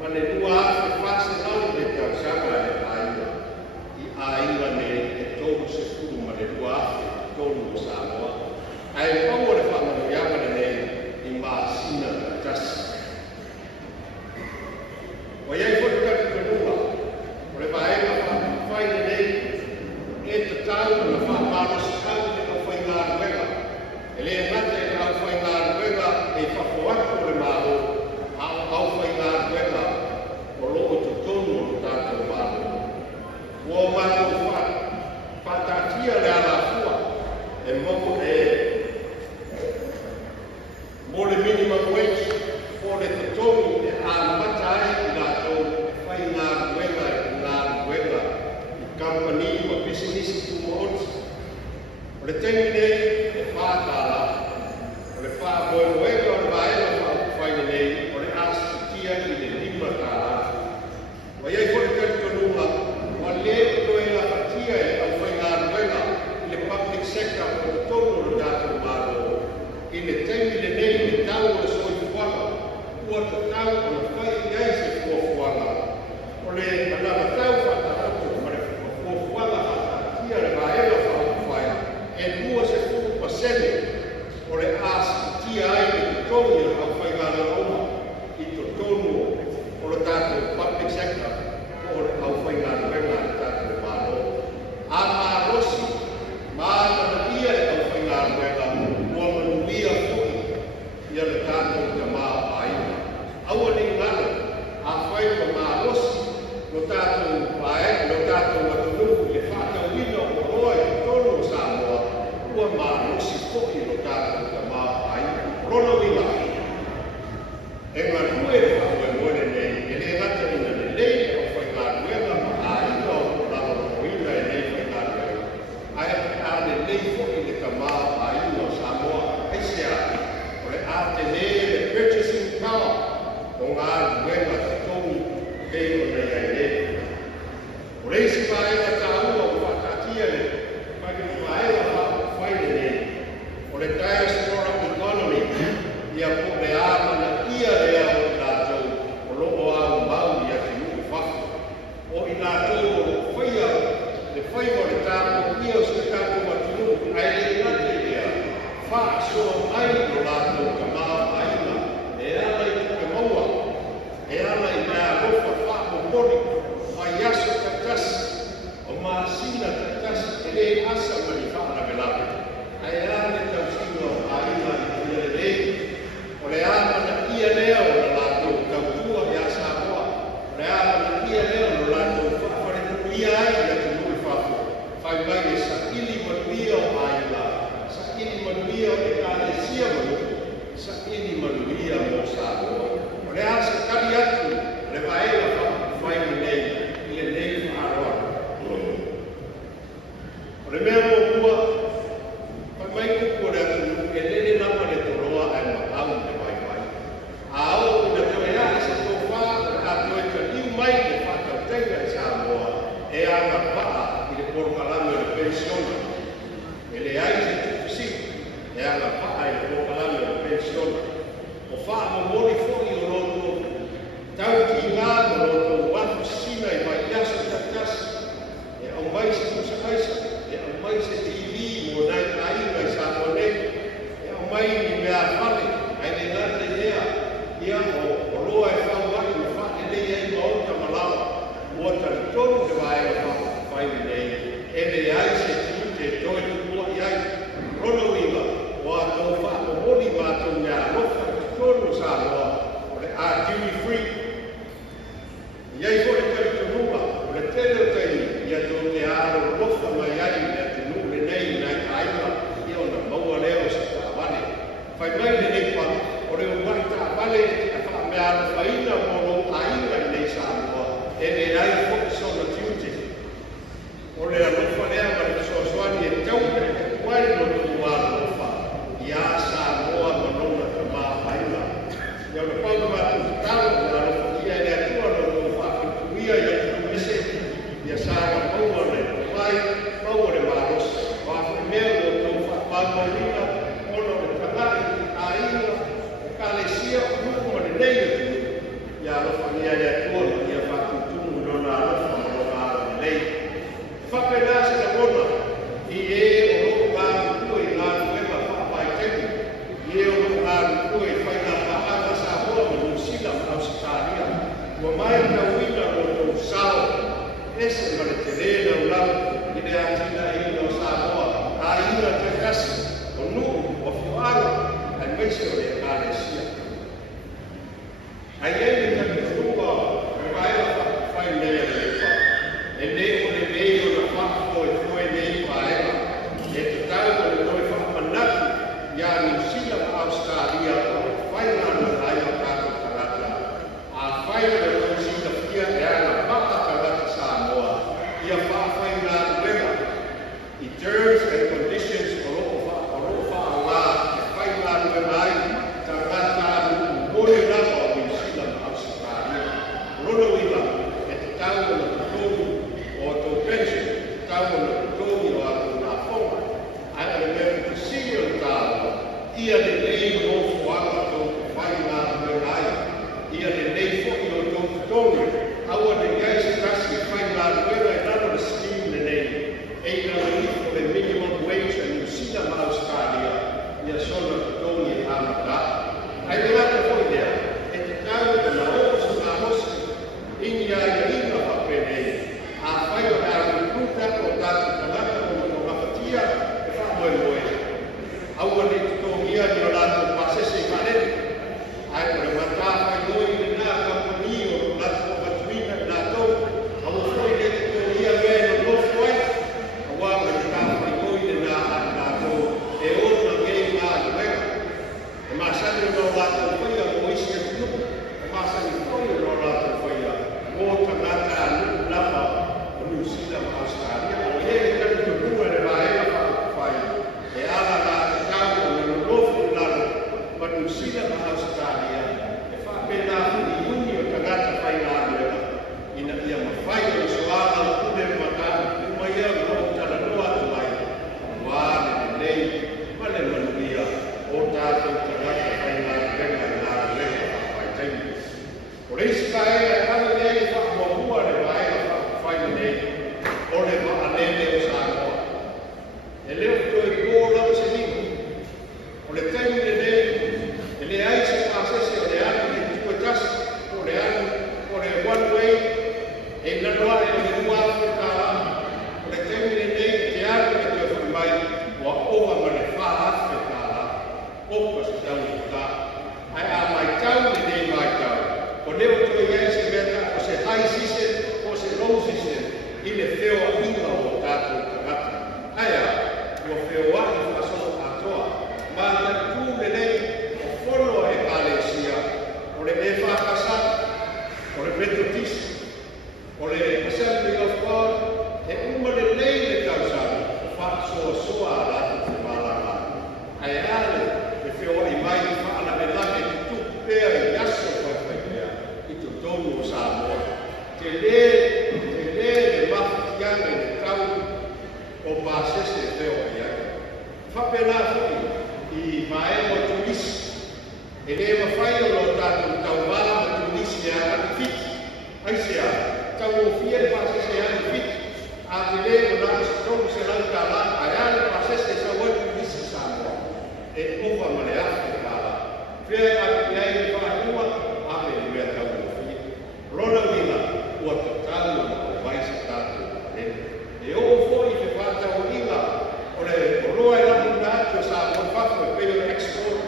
ma le nua e whase nau le tau sanga e a inga. I a inga ne e tonu se kuru ma le nua e tonu o sa moa. Ai pau o le whamanu iama le nei i maasina tasi. O iai fwoi kati kanua, o le vaenga whaine nei, e te tau na whaamaro si kau te au whai ngā ruenga. E le ngata e au whai ngā ruenga e whakoako le maro, au whai ngā ruenga o loo te tonu o tātou maro. Ua maro whatatia le ala fua, e moko mo le minimum wage, o le te tonu e a mata ai i ngā tau e whai ngā ruenga i ngā ruenga i company o business tu moot. O le tengi nei e whātala, o le whāmoemoega o le vaenga whaine nei, o le asitia i le lima tāla. O iai fwoi kati kanunga, o le koe la patia e au whai ngā ruenga i le public sector o le tonu o le tātou maro. I le tengi le nei le tau o le soifuanga, ua te tau o le whai iai se fuafuanga. O le manama tau whataratu ma le fuafuanga hatatia le vaenga whauwhai, e mua se fuku pasene o le asitia ai le tonu i le whai ngāna roma i to tonu o le tātou public sector o le whai ngāna renga le tātou maro. A marosi, maana ia e whai ngāna renga, ua manuia fuki ia le tātou ka maa aina. Aua ni ngana, a whai pa marosi, no tātou pae, no tātou matunuku, le whātau ina o roa i tonu o Samoa, ua marosi fuki no tātou ka maa aina. Rono ina. E ngā rue e whaue moene nei, e le ngata ina le nei, o whai ngā ruenga ma a ina o rama o ina e nei whai ngā ruenga. Ai a le nei fuki le ka maa aina o Samoa, eise a, o le a te nei le purchasing power, o ngā ruenga te tonu kei o nei ai nei. O reisi whaenga tā ua o whakatia le, whaki whaenga whaine nei, o le diaspora economy, ia po le āmana ia rea o tātou, o loo au mauri a te nuku whafu. O i tātou o whaia, le whaima le tātou ia o se tātou matunuku, ai le ngate rea, whaasoa mai o tātou ka maa aina, e ala i kuke maua, e ala i mea rofa whaako mori, mai aso katasi, o maasina katasi, e le asa mani whaana galape. Ai ala le tausino aina i kuia le rei, o le amana ia lea o le lātou tautua i a Samoa, o le amana ia lea o le lātou whakare ia ai i atu nui whafu, whai mai e sa ili manuia o aina, sa ili manuia o e kālesia manu, sa ili manuia o Samoa. O le asa kari atu, le vaenga whaku whai nei, i le nei whaaroa. O le mea mō kua, whai mai kuku o le atu, e lele nama le toroa ai makau le waiwai. A au na toe a se tō whā, a toe ka iu mai le whakau tenga i Samoa, e anga paa i le porokalame o le pensiona. E le ai se tukusi, e anga paa i le porokalame o le pensiona. O wha mo mori fōi o roto, tau ki ngā o roto, wafu sina i mai yaso tatasi, e au mai se kusa kaisa, e au mai se TV mo nai ai mai Samoa nei, Maurina, ono le tangai, aina, o kalesia, uku ma le neile, ia alofa nia ia tua, ia whakutumu nona alofa ma lo ala le neile. Whapena se na mona, i o lo ngāru kua i ngāru wema whapai temi, i o lo ngāru kua i whaina whaanga sa hoa ma Nusila ma Australia, wa mai na wina o lo sao, ese ma le terena o lau, i le atina i lo sa hoa, a ina te kasi, o nuu, o whioara, ai meise o le kālesia. Ai ene na te whunga, e waera whai nei a le wha, e ne o le nei o na whakako e koe nei waera, e te tau o le koe whamanatu, ia Nusila ma Australia, o whai ngana ai o kāko karata, a whai o le sita pia e ana paka karata Samoa, ia whawhai ngā rema, i terms and conditions o roko whaala, e whai ngā rema ai, tangata mōre rama o Nusila ma Australia, rono ila, e te tau o na tutoru o tō pension, tau o na tutoru o atu nā whonga, ai o le mea kusiri o tāua, ia le nei o whaanga tō whai ngā rema ai, ia le nei whoki o tō tutoru, aua le ngai se kasi e whai ngā rema e nana le scheme le nei, e ngā rifo le minimum wage a Nusila ma Australia, ia sona tutoru e tāmata. Ai te rata hoi lea, e te tau e na osu ngā hosi, inga ia ina whapenei, a whai o ngā rukuta o tātu kanaka o mawhatia e whamoe moe. Aua ne tutongia ni o lātou pasese i manene, ai o le mata whai noi ni nā kampani o lātou o matuina i lātou, aua whai ne tutongia mea no lofu ai, aua o le tā whai noi ni nā lātou e ona ngei ngā luenga. E masani o lātou whaia o isi e tunuku, e masani whai o lātou whaia o tangata anuku lama o Nusila ma Australia, o e e kani to rua le vaena whai, e ala la te tau o le lofu lalo ma Nusila ma Australia, e whapena huni uni o tangata whai ngā luenga, ina ia mawhai o soala o kune matanu, uma ia o tana noa tu mai, wāne le nei, ma le manuia, o tātou tangata whai ngā luenga i ngā luenga whai taimi. O reisi ka ea e hana nei whakmohua le vaena whai nei, o le whaanene o Samoa. E leo koe kōrau se niku, o le taimi le nei, e le ai se pasese o le anu le tuatasi, o le anu, o le one way, e nanoa e o le uafu kāra, o le taimi le nei, te anu e te whai mai, wa oha ma le whaafu kāra, opa se tau i tā. Ai a mai tau le nei mai tau, o leo koe iai se meta, o se hai sise, o se rou sise, i le wheo inga o tātou tangata. Ai a, ua wheo ahi whasono atoa, ma na kū le nei, o whono e kālesia, o le e whakasa, o le metodisi, o le Assembly of God, e uma le nei le tausani, o whaksoa soa a rātou te mālanga. Ai ale, e wheo i mai i whaana me lake ki tuku pēa i aso whai pēa, i tu tonu o Samoa. Te le mawhatianga i tau o pāsese e wheo i ai. Whapena hui i maema o Tunisi, e le mawhai o lo tātou tau wala o Tunisi e ati fiti. Aisea, tau o fia i pāsese e ati fiti, a te le o nāsi tonu se lanka la, a ea pāsese sa wai Tunisi Samoa. E ofa ma le ati kāla. Whea ati ai i whakua, a me i mea tau o fia. Rona wina, ua te tau o vaisa tātou rene. E o foi te whātau inga, o le roa e lamu nātua sa whakako e peo export,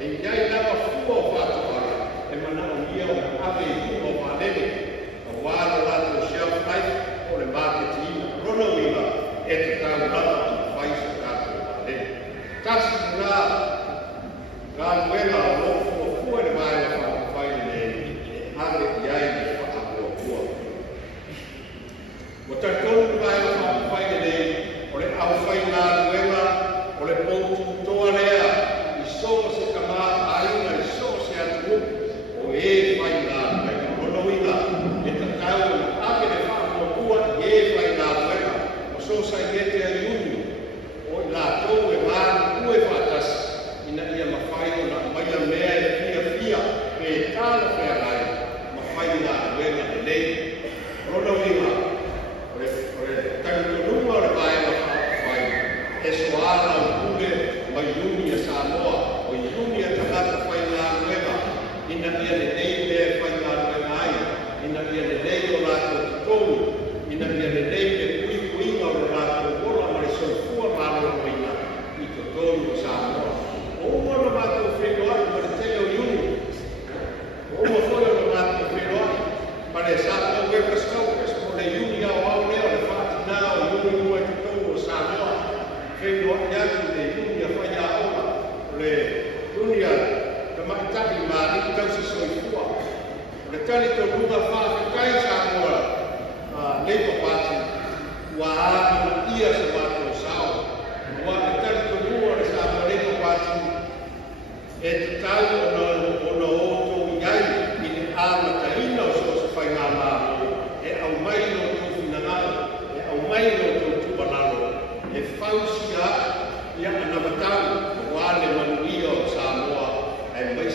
e iai nama fua o whātau ara, e mana o ia o ave i hua o whanene, a wāra lātou shelf life, o le marketing, rona wina, e te tau lama o vaisa tātou rene. Tasi ngā, ngā muenga o lō fua le mai o whakawhaine ne, ave iai ni whakako kua. O tai tonu mai o whakawhaine ne, o le au whai ngā muenga, o le pōtu toa lea, i soa se kamā aina, i soa se atu o e whai ngā muenga. Rono ina, e ta tau na ake le whakako kua, e whai ngā muenga, o so sai e te ariunu, o i lātou e mānu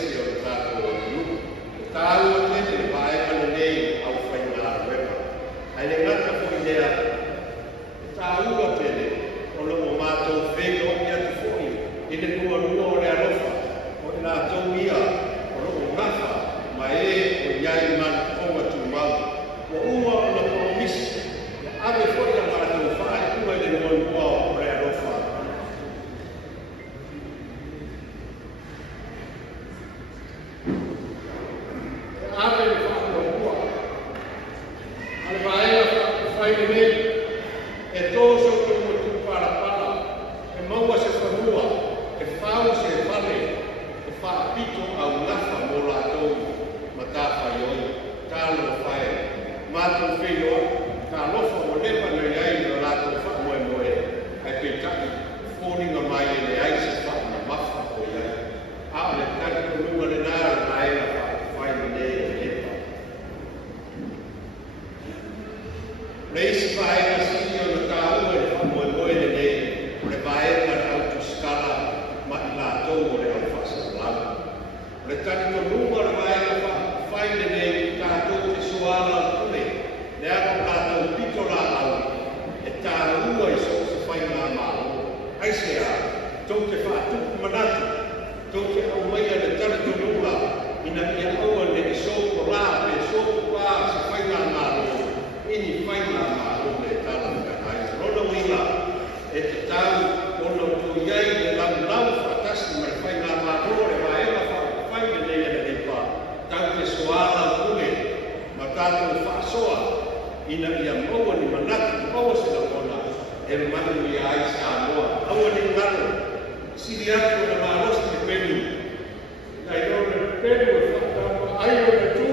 ese o le tātou o iu. Tāua tene le pae mana nei au whainga arweka. Ai le ngata po i lea, tāua tene o le o mātou whenga o ia tu fōi, i le kua nua o le alofa, o le nātou ia, o le o ngafa, ma e o iai man konga tu mau. O ua o le komisi, le ave fōi la mātou whae kua i le nua o le alofa. Ave le whaakua. Ale vaenga whaine nei, e tōso te ua tūparapara, e maua se whanua, e whau se whane, e whaapito au ngafa mō rātou, ma tā whaioi, tā lo whae. Mātou whenua, tā lofa o lepa na iai na rātou whamoe moe, ai te taki, whōringa mai e le ai se wha na mawha o iai. A le taki konunga le nāra vaenga whaine nei e lepa. Reisi vaenga sini o na tāua e whamoe moe le nei, o le vaenga na autu skala ma i rātou o le au whasalalanga. O le taki konunga le vaenga whaine nei tātou te suala kune, le ako tātou pito la au, e tāua i so se whainga mālo. Aisea, tau te whātuku manatu, tau te au maia le tari konunga, ina ia aua le i sōko rā, pe sōko rā se whainga mālo, ini whainga mālo le tālanga ai. Rona winga, e te tau ono tu iai le lau whatasi mai whainga mālo, e waenga whainga nei ane nei pā. Tau te soala kune, ma tātou whaasoa, ina ia maua ni manatu, maua se la kona, e manu i ai Samoa. Aua ni ngaro, siri atu na maarosi te penu. Nai rona penu e whakatapa, ai rona tū.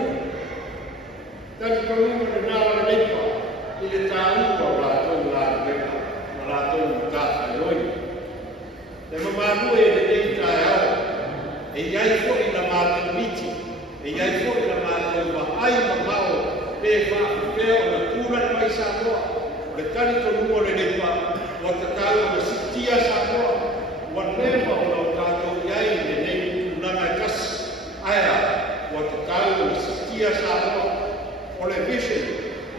Tani konunga le nāra le leipa, i le tāuka o rātou ngā rweka, ma rātou tātai oi. Te mamānua e le nei tāi au, e iai fōi na mātou miti, e iai fōi na mātou ma ai ma mao, pe whaakupea o na kūra ni mai Samoa. O le tani konunga le leipa, o te tāu o na sitia Samoa, wa nema o na tātou iai le nei unanga kasi. Aia, o te tāu o na sitia Samoa, o le vision,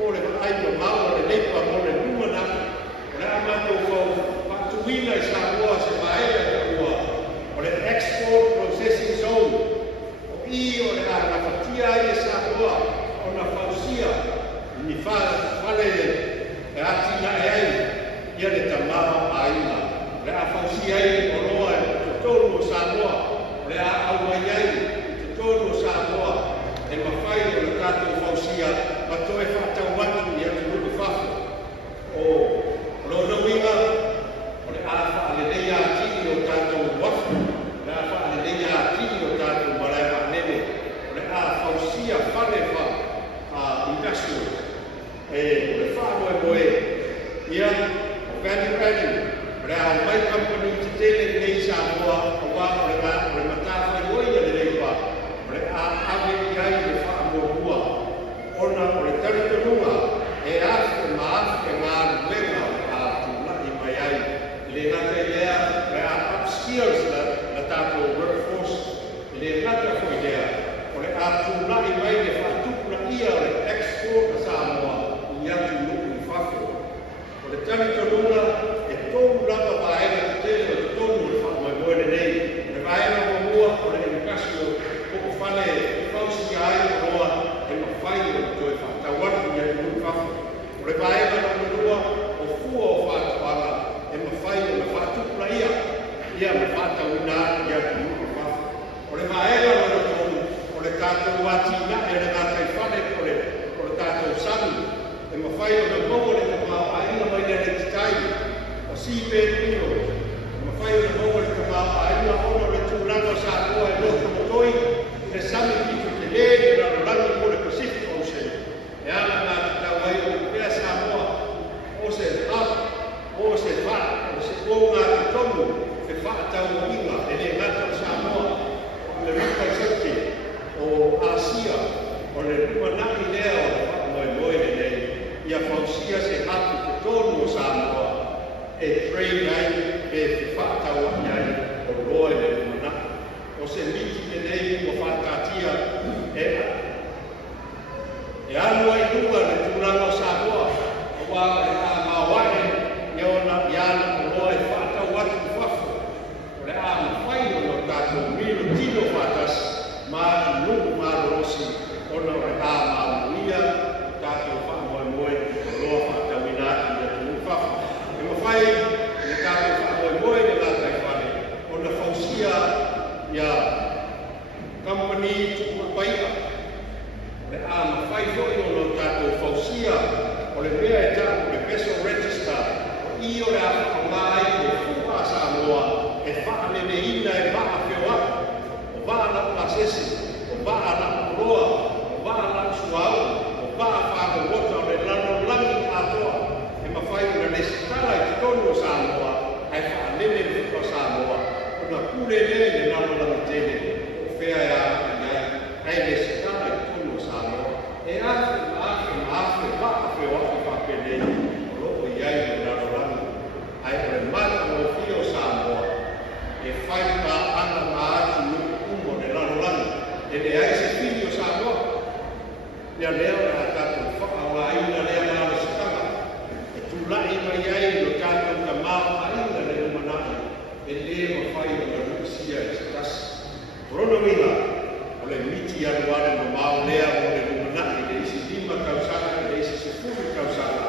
o le ai ma mao le leipa mo le numana, o le amatou whau patuina i Samoa se maea ka ua, o le export processing zone, o i o le arafatia i Samoa, o na whausia, ni whale e ati na e ai, ia le tamama aina, le a whausia i o roa e te tōru o Samoa, o le a aua i ai, te tōru o Samoa, e mawhai o le tātou whausia, ma toe whātau watu i atu ruku whafu. O lono winga, o le a whaalelei a tini o tātou wafu, le a whaalelei a tini o tātou marae whanene, o le a whausia whane wha industrial. E o le whāmoe moe, ia o value adding, o le a mai company te tele nei Samoa, o wā o le matāwhai oia le leipa, o le a ave i ai le whaamoe mua. Ona o le tari konunga, e afe ma afe ngā ruenga a tūlai mai ai. Le ngata i lea, le a upskills na tātou workforce, le ngata ko i lea, o le a tūlai mai le whātukuna ia o le export a Samoa, i atu nuku i whako. O le tari konunga, e tōru lava vaenga te tele o te tonu le whamoe moene nei, le vaenga mo mua o le educasio, o whane whausi ai o roa, e mawhai o toi whātawatu i atu nuku whako. O le vaenga na murua, o fua o whātuanga, e mawhai o le whātukuna ia ma whātawina i atu nuku whako. O le vaenga na tonu, o le tātou wātina e le ngātai whane o le tātou sanu, e mawhai o le maua le kamau aina mai le titai, o seabed minerals, e mawhai o le maua le kamau aina ono le tūranga Samoa e loko motoi, le sami ki te le na rangi mo le Pacific Ocean, e ana ngā te tawai o le pea Samoa, o se hap, o se wha, o se o ngā te tonu, te whaatau inga, e le ngata Samoa, o le Rika Sete, o Asia, o le rumanaki lea o le whamoe moe le nei, ia whausia se hatu te tonu o Samoa, e train ai, e te whaatau ai, o roe le rumanaki. O se miti te nei ni tu paia. Le ama fai foi o lo tato fausia o le mea e tato le peso register o io le a mai e fuga Samoa e fa le meina e va a fewa o va la pasesi o va la roa o va la suau o va a fa o wota le lano lami atoa e ma fai una nesitala e tono Samoa e fa le me fuga Samoa o na kule le lano lami tele o fea e nesitala e tono Samoa e afe va a fewa e fa pele o loko iai o lano lami ai o le mata o fio Samoa e fai ka ana maati no umo le lano lami e le ai se filio Samoa lea leo na tato whakawa aina lea maale sitanga e tūlai mai ai no tato ka maa aina le umanai e lea ma fai o na rusia e sitasi rono wina o le miti anuare no mao lea o le umanai le isi lima kausanga le isi sefuru kausanga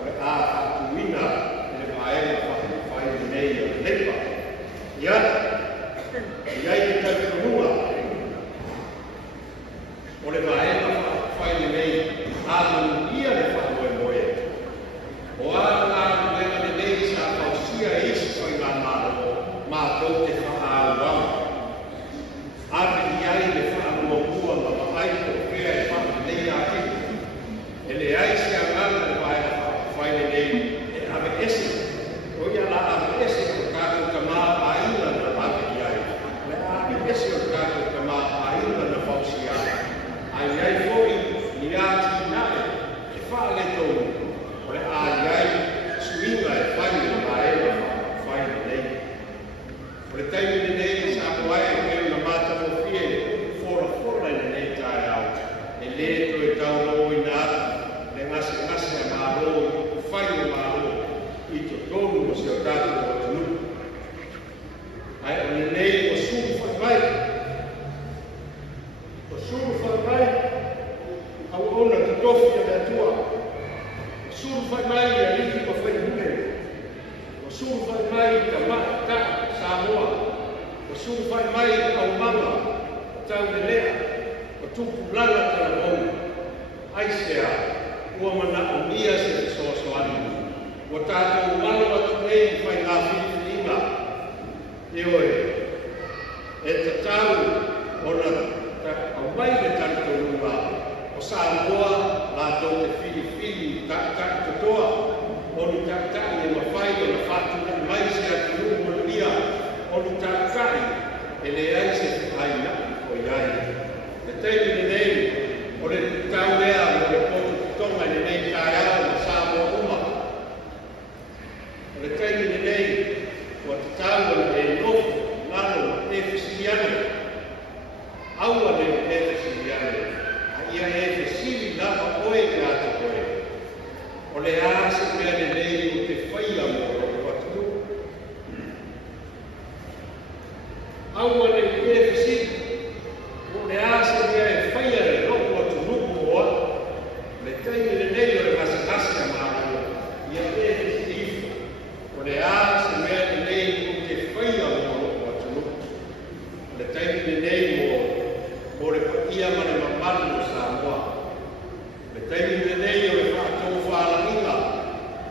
o le a atuina e le maema fai nei o le lepa ia iai te tautanua o le maema fai nei alu ia le whamoe moe o ala luenga le nei sa pausia e isi soi ngā maro mātou te whaauama ape iai le whaamua kua ma maai o kea e whamu nei a kini e le ai se angana le maema fai nei e ame ese o ia la ame ese o kātou ka maa aina na ape iai le ame ese o kātou ka maa aina na pausia ai ai foi ni ati nae e whaale tonu o le ai ai suinga e whai na maema whai nei o le taimi nei sa koai e keu na mata mo fie fora nei tae au e le to e tau no i na le ngase a maro i whai o maro i to tonu o se o tātou o tunu ai o le nei o suru whai o suru whai au ona te tofi a le atua o suru whai mai a liki pa whai hune o suru whai mai ka mata Samoa o suru whai mai au manga o tau le lea o tupu lana tala mou ai sea ua mana o mia se te soso anu o tātou wano atu nei whai ngā whiwhiinga e oe e ta tau ona au mai le tanto runga o Samoa la tau te whiwhini ta toa o ni tātai e mawhai o na whatu mai se atu runga lia o ni tātai e le ai se ai na o iai le teimi le nei o le tau lea o le potu tonga le nei tai au na Samoa uma o le teimi le nei o te tau le nofu nano e fisiliane aua le e fisiliane a ia e fisili lava oe te ata koe o le ase mea le nei o te whaia mo o atu aua le e fisili o le ase mea e whaia le loko atu nuku oa le teimi le nei o le masakasi a maro ia e fisili o le ase mea le nei o te whaia mo loko atu nuku le teimi le nei o le paia ma le mamalu o Samoa. Le teimi le nei o le whātou whālanginga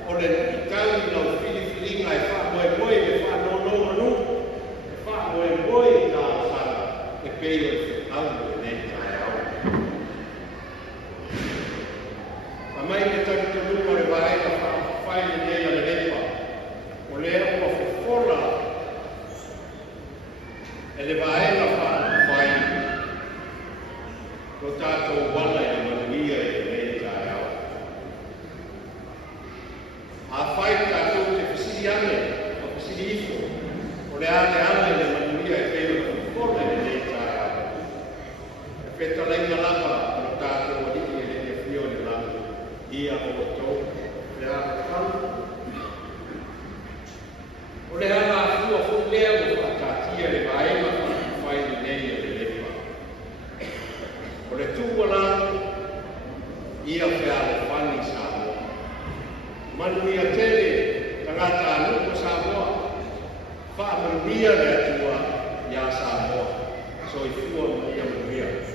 o le itau lau whiliwhilinga e whāmoe le whānono manu e whāmoe i tā sara e pei o le whetau le nei tae au. A mai le tautanu o le waenga whai le nei a le lepa o le ua whewhora e le waenga whai ko tātou wala e manuia e nei tae au. A whai tātou te whisiri ane, o whisiri ifo, o le ane ane le manuia e pēro na whukone e nei tae au. E wheta leina lama o tātou o liki e le whio le lama, ia o tau, le ane whanu. O le ane a fua whuklea o whakatia le vaema whai le nei e le lepa. O le tūwala ia whea le whani Samoa. Manuia tele tangata anuko Samoa. Whaamanuia le atua ia Samoa. soifua ia muia.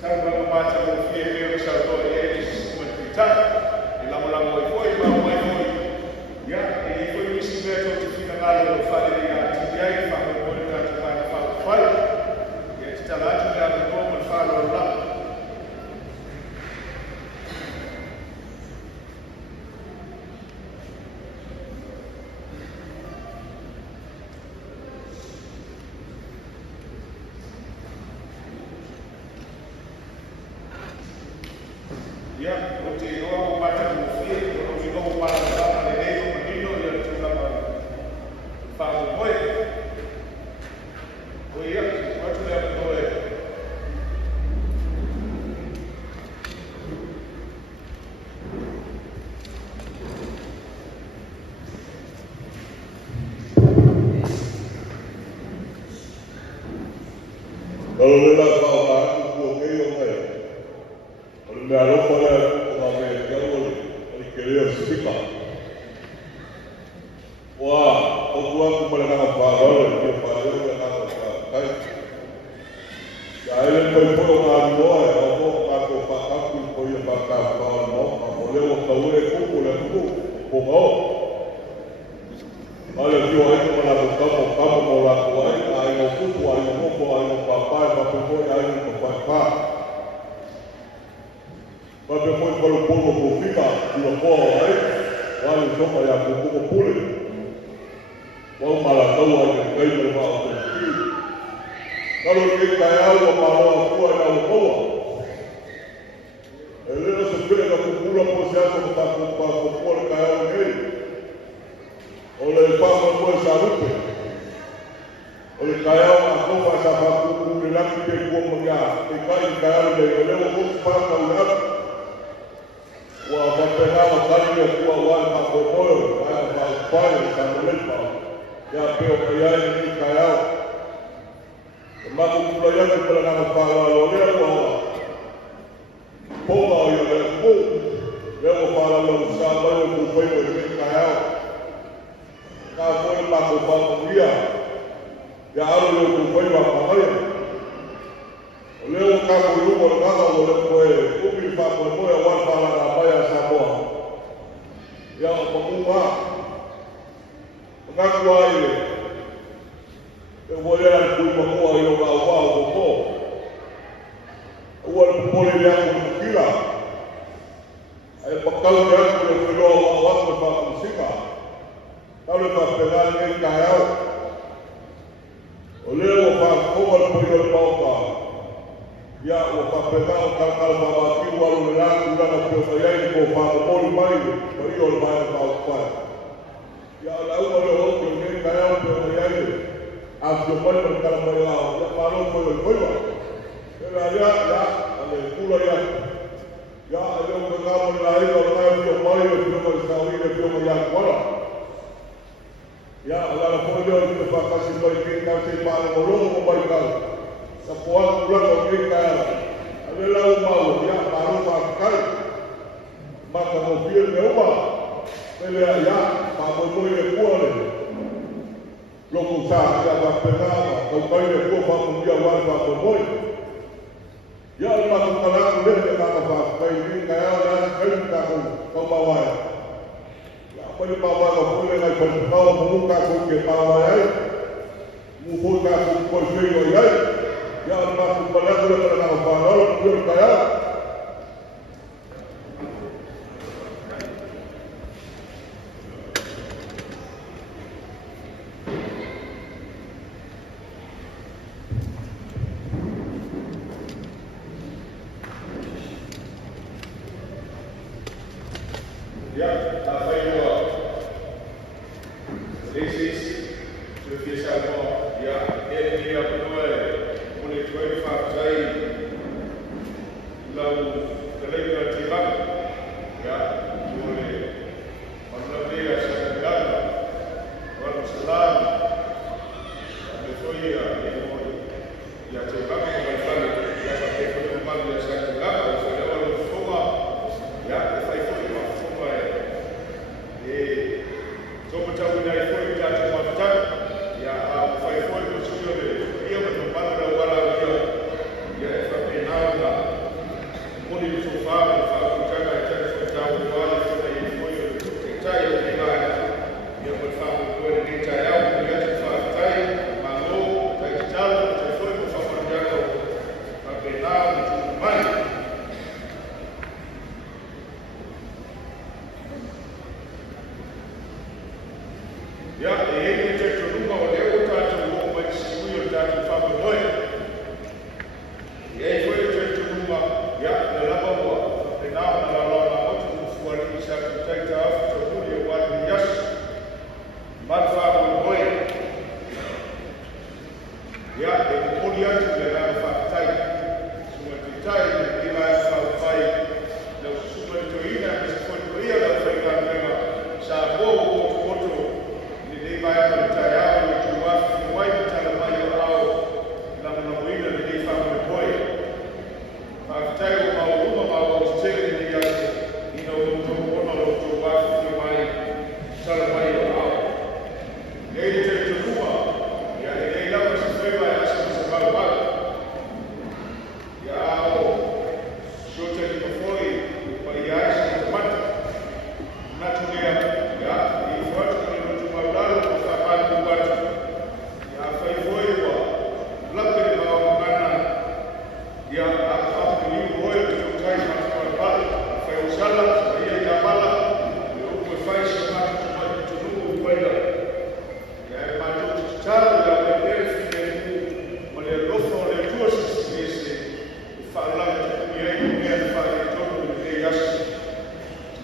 Salva no mata o filho, salvou ele, mas Ya, uti wao mata mufie, uti wao para leo manino ya tunama fa boy. Oya, watu ya boy. Kalau lelah kau aku buat kaya orang, kalau mereka pada orang yang jauh, orang kaya sepika. Wah, aku pada nama Farol, dia pada nama Farol. Saya yang orang luar, aku yang bakal Farol, aku lewat tahu aku pokok. Kalau dia itu melakukan kamu melakukan, ayo kupu, ayo muku, ayo papai, papai, ayo papai. Papai kalau puluh profita, dia kau, ayo coba yang kupu pulih. Kau malah tahu aja kaya berapa orang. Kalau kita kaya, malah aku ada bawa. Elena sebenarnya kupu posisi aku kaya ini. Oleh Pak Menteri Sarup, oleh kaya aku pasal aku lelaki berkuah menggah, ikan kaya dari lewu pasal lelaki. Wah, bagaimana kali dia kuah wan aku boleh, kaya pasal sama lepas, ya kaya ini kaya. Maku pulangnya kepada nama para lawyer bahawa, pola yang lewu, lewu para lawyer sahabat yang berkuah ini kaya. Kau boleh pakai dia, ya harus lu boleh pakai. Oleh kau lu boleh boleh boleh, ubi pakai boleh awal paling apa yang sama. Ya pemula, mengaku aja. Boleh aku pemula yang awal betul. Awal boleh yang gila. Ayat bekal dia boleh perlu awal berpakai musika. Kalau tak pegang ini kaya, oleh orang kawal punya bapa, ya orang pegang kalau bawa kiwal ulang punya ini kau faham boleh main, boleh main bapa. Ya lalu orang punya kaya punya ini, aku boleh berkalam bayar, ya malu boleh. Kerana ya, ada pulau ya ada orang lain orang yang main punya sawi punya yang kuat. Ya Allah boleh kita kasih bagi kasih pada orang memberikan sebuah bulan memberikan adalah mau ya baru pakai maka mobil mewah boleh ya baru boleh kuat lokal saya berpengaruh kalau boleh kuat mobil awal baru boleh ya Allah kalau boleh kita pakai ini kaya dan kaya kau bawa Pwede bawa kau boleh nak berkau membuka kau ke bawah ayat, membuka kau posisi ayat, ya Allah kau boleh berada pada Farol berkaya. Ya, apa itu? This is spesialnya ya ini yang boleh fakai lalu terlibat tiba ya boleh melalui asyarakat orang Islam betul ya ya tiba kembali ya pakai kembali asyarakat oleh orang tua ya itu Sopo tahu dari kau kita cuma tak, ya fai kau itu sudah dia menumpang pada orang dia, ya tapi naga, mungkin sofa, kalau kita cakap tahu orang kita ini kau itu cai dengan dia berfaham kau ini cai awak dia cakap cai, malu, cai jalan, cai kau itu sofa dia kau, tapi naga itu mana? Ya, ini cerita rumah oleh utara rumah macam itu yang faham boleh. Ya, itu cerita rumah ya dalam bahawa kenal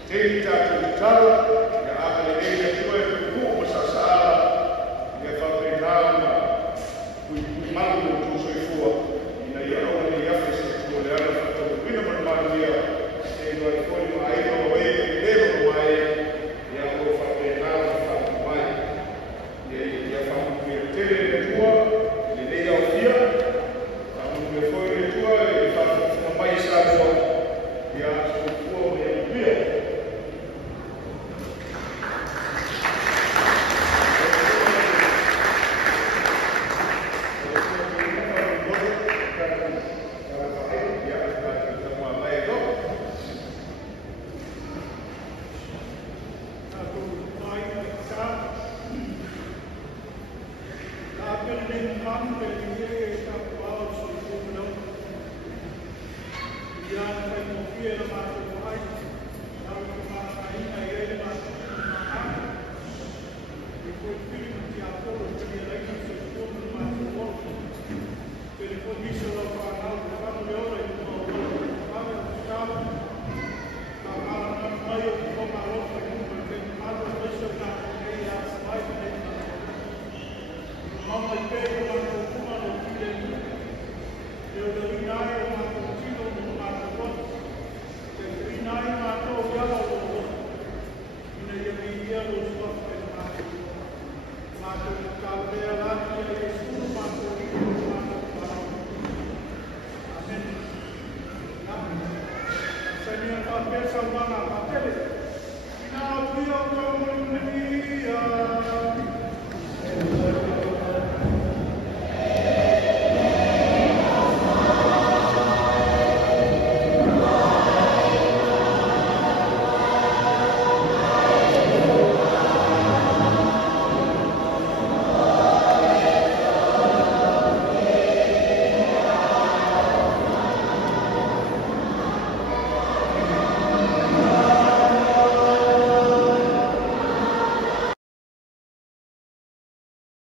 Tei tātou tala, ia aka le reia tua e kuku o sasala, ia whaprenama, kui malu o tūso i fua, ina ia aua le iafe se tua le ana whatau wina manamaria, e noa i koi mai o e i lero mai, ia o whaprenama whatu mai, ia whamu ia tere le tua, le reia o fia, whamu ia koi le tua, e whamu mai sa tua, ia o kua me i pia. Now we are going to be